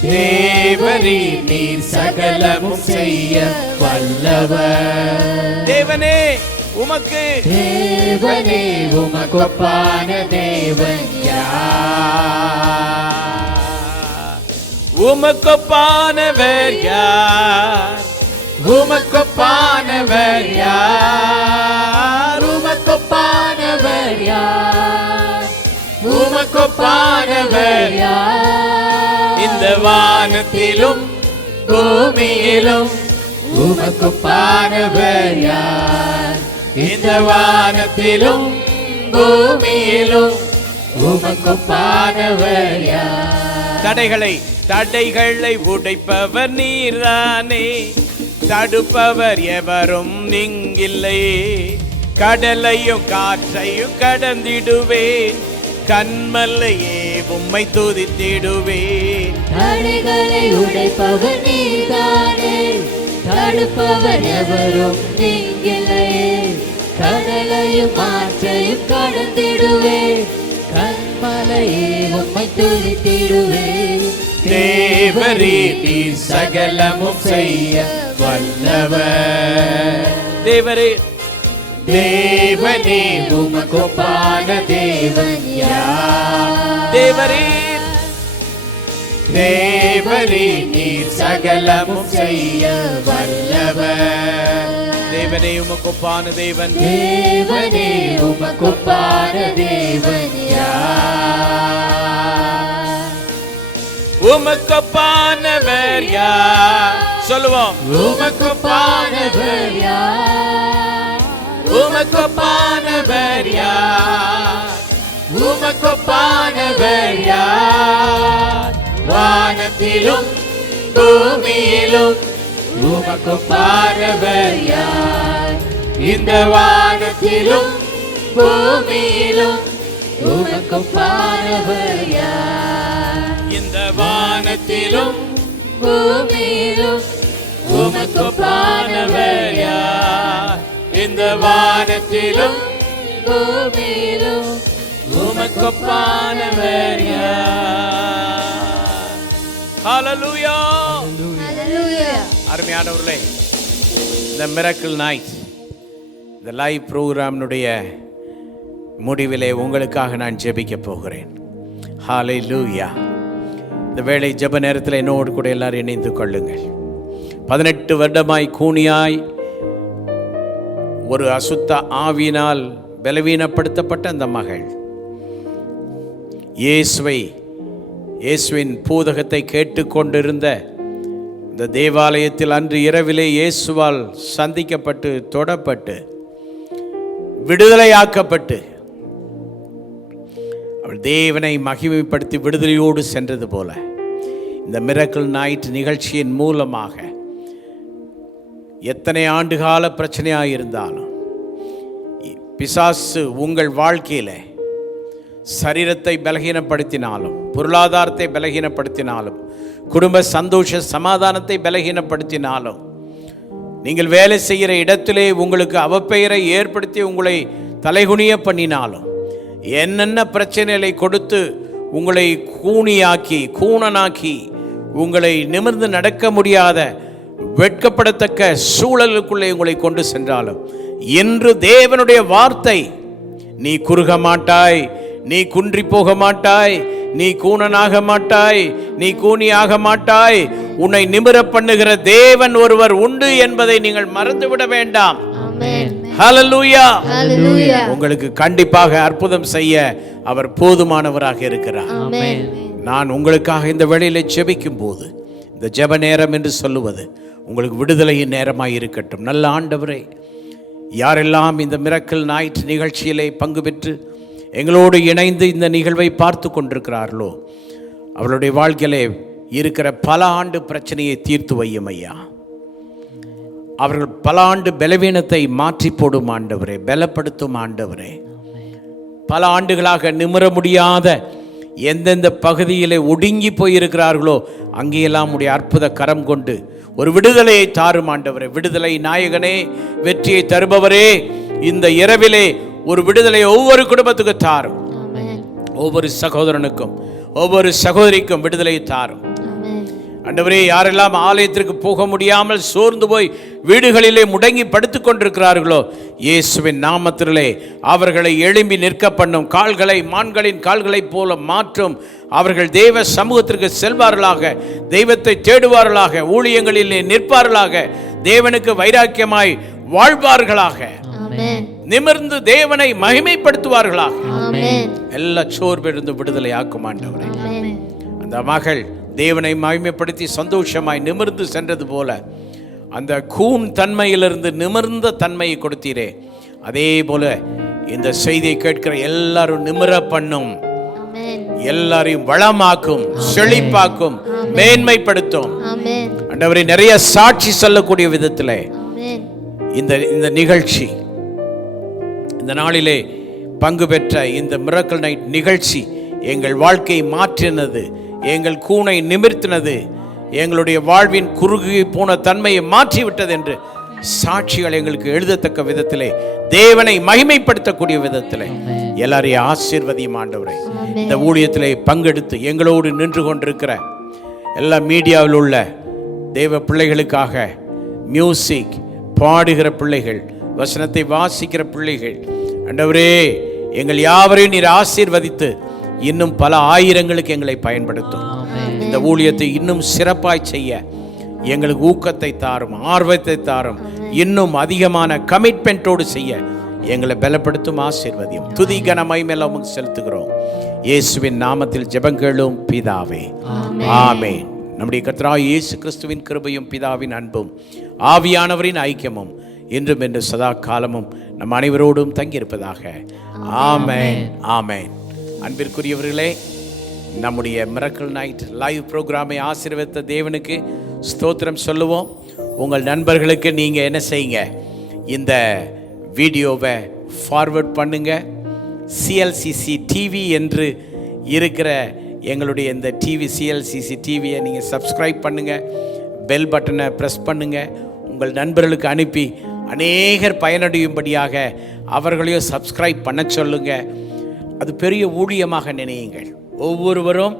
தேவரீர் நீர் சகலமும் செய்ய வல்லவர். தேவனே உமக்கு தேவனே உமக்கொப்பான தேவன் உமக்கொப்பானவர் யார்? உமக்கொப்பானவர் யார்? உமக்கொப்பானவர் யார்? உமக்கொப்பானவர் யார்? இந்த வானத்திலும் பூமியிலும் உமக்கொப்பானவர் யார்? இந்த வானத்திலும் பூமியிலும் உமக்கொப்பானவர் யார்? தடைகளை உடைப்பவர் நீர்தானே, தடுப்பவர் எவரும் நீங்கில்லை. கடலையும் காற்றையும் கடந்திடுவேன், கண்மலையே உம்மை துதித்திடுவேன். தடைகளை உடைப்பவர் நீதானே, தடுப்பவர் எவரும் நீங்கில்லையே. கடலையும் மாற்றையும் கடந்திடுவேன், கண்மலையே உம்மை துதித்திடுவேன். தேவரே நீர் சகலமும் செய்ய வல்லவர். தேவரே தேவனே உமக்கொப்பான தேவன் யார்? தேவரே நீர் சகலமும் செய்ய வல்லவர். தேவனே உமக்கொப்பான தேவன். தேவனே உமக்கொப்பான தேவன் யார்? உமக்கொப்பானவர் யார்? சொல்லுவோம். உமக்கொப்பானவர் யார்? உமக்கொப்பானவர் யார்? உமக்கொப்பானவர் யார்? வானத்திலும் பூமியிலும் உமக்கொப்பானவர் யார்? இந்த வானத்திலும் பூமியிலும் உமக்கொப்பானவர் யார்? இந்த வானத்திலும் பூமியிலும் உமக்கொப்பானவர் யார்? இந்த வானத்திலும் பூமியிலும் உமக்கொப்பானவர் யார்? ஹல்லேலூயா. அருமையானவர்களே, இந்த மிராக்கிள் நைட், இந்த லைவ் ப்ரோக்ராமினுடைய முடிவிலே உங்களுக்காக நான் ஜெபிக்க போகிறேன். ஹல்லேலூயா. இந்த வேளை ஜெப நேரத்தில் என்னோடு கூட எல்லாரும் இணைந்து கொள்ளுங்கள். 18 வருடமாய் கூனியாய் ஒரு அசுத்த ஆவியினால் பலவீனப்படுத்தப்பட்ட அந்த மகள் இயேசுவின் பூதகத்தை கேட்டுக்கொண்டிருந்த இந்த தேவாலயத்தில் அன்று இரவிலே இயேசுவால் சந்திக்கப்பட்டு தொடப்பட்டு விடுதலையாக்கப்பட்டு அவள் தேவனை மகிமைப்படுத்தி விடுதலையோடு சென்றது போல இந்த மிராக்கிள் நைட் நிகழ்ச்சியின் மூலமாக எத்தனை ஆண்டுகால பிரச்சனையாக இருந்தாலும் பிசாசு உங்கள் வாழ்க்கையில் சரீரத்தை பலகீனப்படுத்தினாலும், பொருளாதாரத்தை பலகீனப்படுத்தினாலும், குடும்ப சந்தோஷ சமாதானத்தை பலகீனப்படுத்தினாலும், நீங்கள் வேலை செய்கிற இடத்திலே உங்களுக்கு அவப்பெயரை ஏற்படுத்தி உங்களை தலைகுனிய பண்ணினாலும், என்னென்ன பிரச்சனைகளை கொடுத்து உங்களை கூணனாக்கி உங்களை நிமிர்ந்து நடக்க முடியாத வெட்கப்படத்தக்க சூழலுக்குள்ளே உங்களை கொண்டு சென்றாலும், இன்று தேவனுடைய வார்த்தை, நீ குறுக மாட்டாய், நீ குன்றி போக மாட்டாய், நீ கூணனாக மாட்டாய், நீ கூனியாக மாட்டாய், உன்னை நிமிர பண்ணுகிற தேவன் ஒருவர் உண்டு என்பதை நீங்கள் மறந்துவிட வேண்டாம். ஹல்லேலூயா. உங்களுக்கு கண்டிப்பாக அற்புதம் செய்ய அவர் போதுமானவராக இருக்கிறார். நான் உங்களுக்காக இந்த வேளையிலே ஜெபிக்கும் போது, இந்த ஜெப நேரம் என்று சொல்லுவது உங்களுக்கு விடுதலையின் நேரமாய் இருக்கட்டும். நல்ல ஆண்டவரே, யாரெல்லாம் இந்த மிராக்கிள் நைட் நிகழ்ச்சியிலே பங்கு பெற்று எங்களோடு இணைந்து இந்த நிகழ்வை பார்த்து கொண்டிருக்கிறார்களோ, அவர்களுடைய வாழ்க்கையிலே இருக்கிற பல ஆண்டு பிரச்சனையை தீர்த்து வையும் ஐயா. அவர்கள் பல ஆண்டு பலவீனத்தை மாற்றி போடும் ஆண்டவரே, பலப்படுத்தும் ஆண்டவரே. பல ஆண்டுகளாக நிமிர முடியாத எந்தெந்த பகுதியிலே ஒடுங்கி போயிருக்கிறார்களோ அங்கேயெல்லாம் உடைய அற்புத கரம் கொண்டு ஒரு விடுதலையை தாரும் ஆண்டவரே. விடுதலை நாயகனே, வெற்றியை தருபவரே, இந்த இரவிலே ஒரு விடுதலை ஒவ்வொரு குடும்பத்துக்கு தாரும். ஒவ்வொரு சகோதரனுக்கும் ஒவ்வொரு சகோதரிக்கும் விடுதலை தாரும். ஆண்டவரே, யாரெல்லாம் ஆலயத்திற்கு போக முடியாமல் சோர்ந்து போய் வீடுகளிலே முடங்கி படுத்து கொண்டிருக்கிறார்களோ, இயேசுவின் நாமத்திலே அவர்களை எழும்பி நிற்க பண்ணும். கால்களை மான்களின் கால்களைப் போல மாற்றும். அவர்கள் தேவ சமூகத்திற்கு செல்வார்களாக, தெய்வத்தை தேடுவார்களாக, ஊழியங்களிலே நிற்பார்களாக, தேவனுக்கு வைராக்கியமாய் வாழ்வார்களாக, நிமிர்ந்து தேவனை மகிமைப்படுத்துவார்களாக. எல்லா சோர்விலிருந்து விடுதலை ஆக்கும் ஆண்டவரே. அந்த மகள் தேவனை மகிமைப்படுத்தி சந்தோஷமாய் நிமிர்ந்து சென்றது போல அந்த கூன் தன்மையிலிருந்து நிமிர்ந்த தன்மையை கொடுத்தீரே, அதே போல இந்த செய்தியை கேட்கிற எல்லாரும் நிமிர பண்ணும், எல்லாரையும் வளமாக்கும், செழிப்பாக்கும், மேன்மைப்படுத்தும். ஆண்டவரே, நிறைய சாட்சி சொல்லக்கூடிய விதத்தில் இந்த நிகழ்ச்சி, இந்த நாளிலே பங்கு பெற்ற இந்த மிரக்கிள் நைட் நிகழ்ச்சி எங்கள் வாழ்க்கையை மாற்றினது, எங்கள் கூனை நிமிர்த்தினது, எங்களுடைய வாழ்வின் குறுகி போன தன்மையை மாற்றிவிட்டது என்று சாட்சிகள் எங்களுக்கு எழுதத்தக்க விதத்திலே, தேவனை மகிமைப்படுத்தக்கூடிய விதத்திலே எல்லாரையும் ஆசீர்வதியும் ஆண்டவரே. இந்த ஊழியத்திலே பங்கெடுத்து எங்களோடு நின்று கொண்டிருக்கிற எல்லா மீடியாவில் உள்ள தேவ பிள்ளைகளுக்காக, மியூசிக் பாடுகிற பிள்ளைகள், வசனத்தை வாசிக்கிற பிள்ளைகள், ஆண்டவரே எங்கள் யாவரையும் நீர் ஆசீர்வதித்து இன்னும் பல ஆயிரங்களுக்கு எங்களை பயன்படுத்தும். இந்த ஊழியத்தை இன்னும் சிறப்பாய் செய்ய எங்களுக்கு ஊக்கத்தை தாரும், ஆர்வத்தை தாரும். இன்னும் அதிகமான கமிட்மெண்ட்டோடு செய்ய எங்களை பலப்படுத்தும், ஆசீர்வதியும். துதி கன மகிமை செலுத்துகிறோம் இயேசுவின் நாமத்தில் ஜெபங்களும் பிதாவே, ஆமென். நம்முடைய கர்த்தராகிய இயேசு கிறிஸ்துவின் கிருபையும் பிதாவின் அன்பும் ஆவியானவரின் ஐக்கியமும் இன்றும் என்று சதா காலமும் நம் அனைவரோடும் தங்கியிருப்பதாக. ஆமென், ஆமென். அன்பிற்குரியவர்களே, நம்முடைய மிரக்கிள் நைட் லைவ் ப்ரோக்ராமை ஆசீர்வதித்த தேவனுக்கு ஸ்தோத்திரம் சொல்லுவோம். உங்கள் நண்பர்களுக்கு நீங்கள் என்ன செய்யுங்க, இந்த வீடியோவை ஃபார்வர்ட் பண்ணுங்க. சிஎல்சிசி டிவி என்று இருக்கிற எங்களுடைய இந்த டிவி, சிஎல்சிசி டிவியை நீங்கள் சப்ஸ்கிரைப் பண்ணுங்கள், பெல் பட்டனை ப்ரெஸ் பண்ணுங்கள், உங்கள் நண்பர்களுக்கு அனுப்பி அநேகர் பயனடையும்படியாக அவர்களையும் சப்ஸ்கிரைப் பண்ண சொல்லுங்கள். அது பெரிய ஊழியமாக நினையுங்கள். ஒவ்வொருவரும்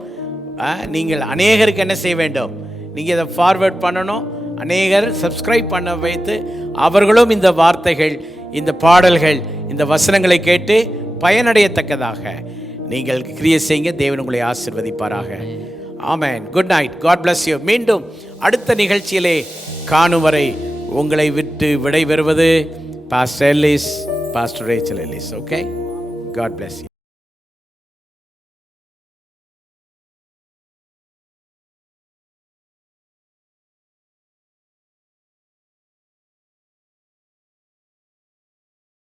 நீங்கள் அநேகருக்கு என்ன செய்ய வேண்டும், நீங்கள் இதை ஃபார்வர்ட் பண்ணணும், அநேகர் சப்ஸ்கிரைப் பண்ண வைத்து அவர்களும் இந்த வார்த்தைகள், இந்த பாடல்கள், இந்த வசனங்களை கேட்டு பயனடையத்தக்கதாக நீங்கள் கிரியை செய்யுங்க. தேவன் உங்களை ஆசீர்வதிப்பாராக. ஆமென். Good night. God bless you. மீண்டும் அடுத்த நிகழ்ச்சியிலே காணும் வரை உங்களை விட்டு விடை பெறுவது pastor Ellis, pastor Rachel Ellis. Okay, God bless you.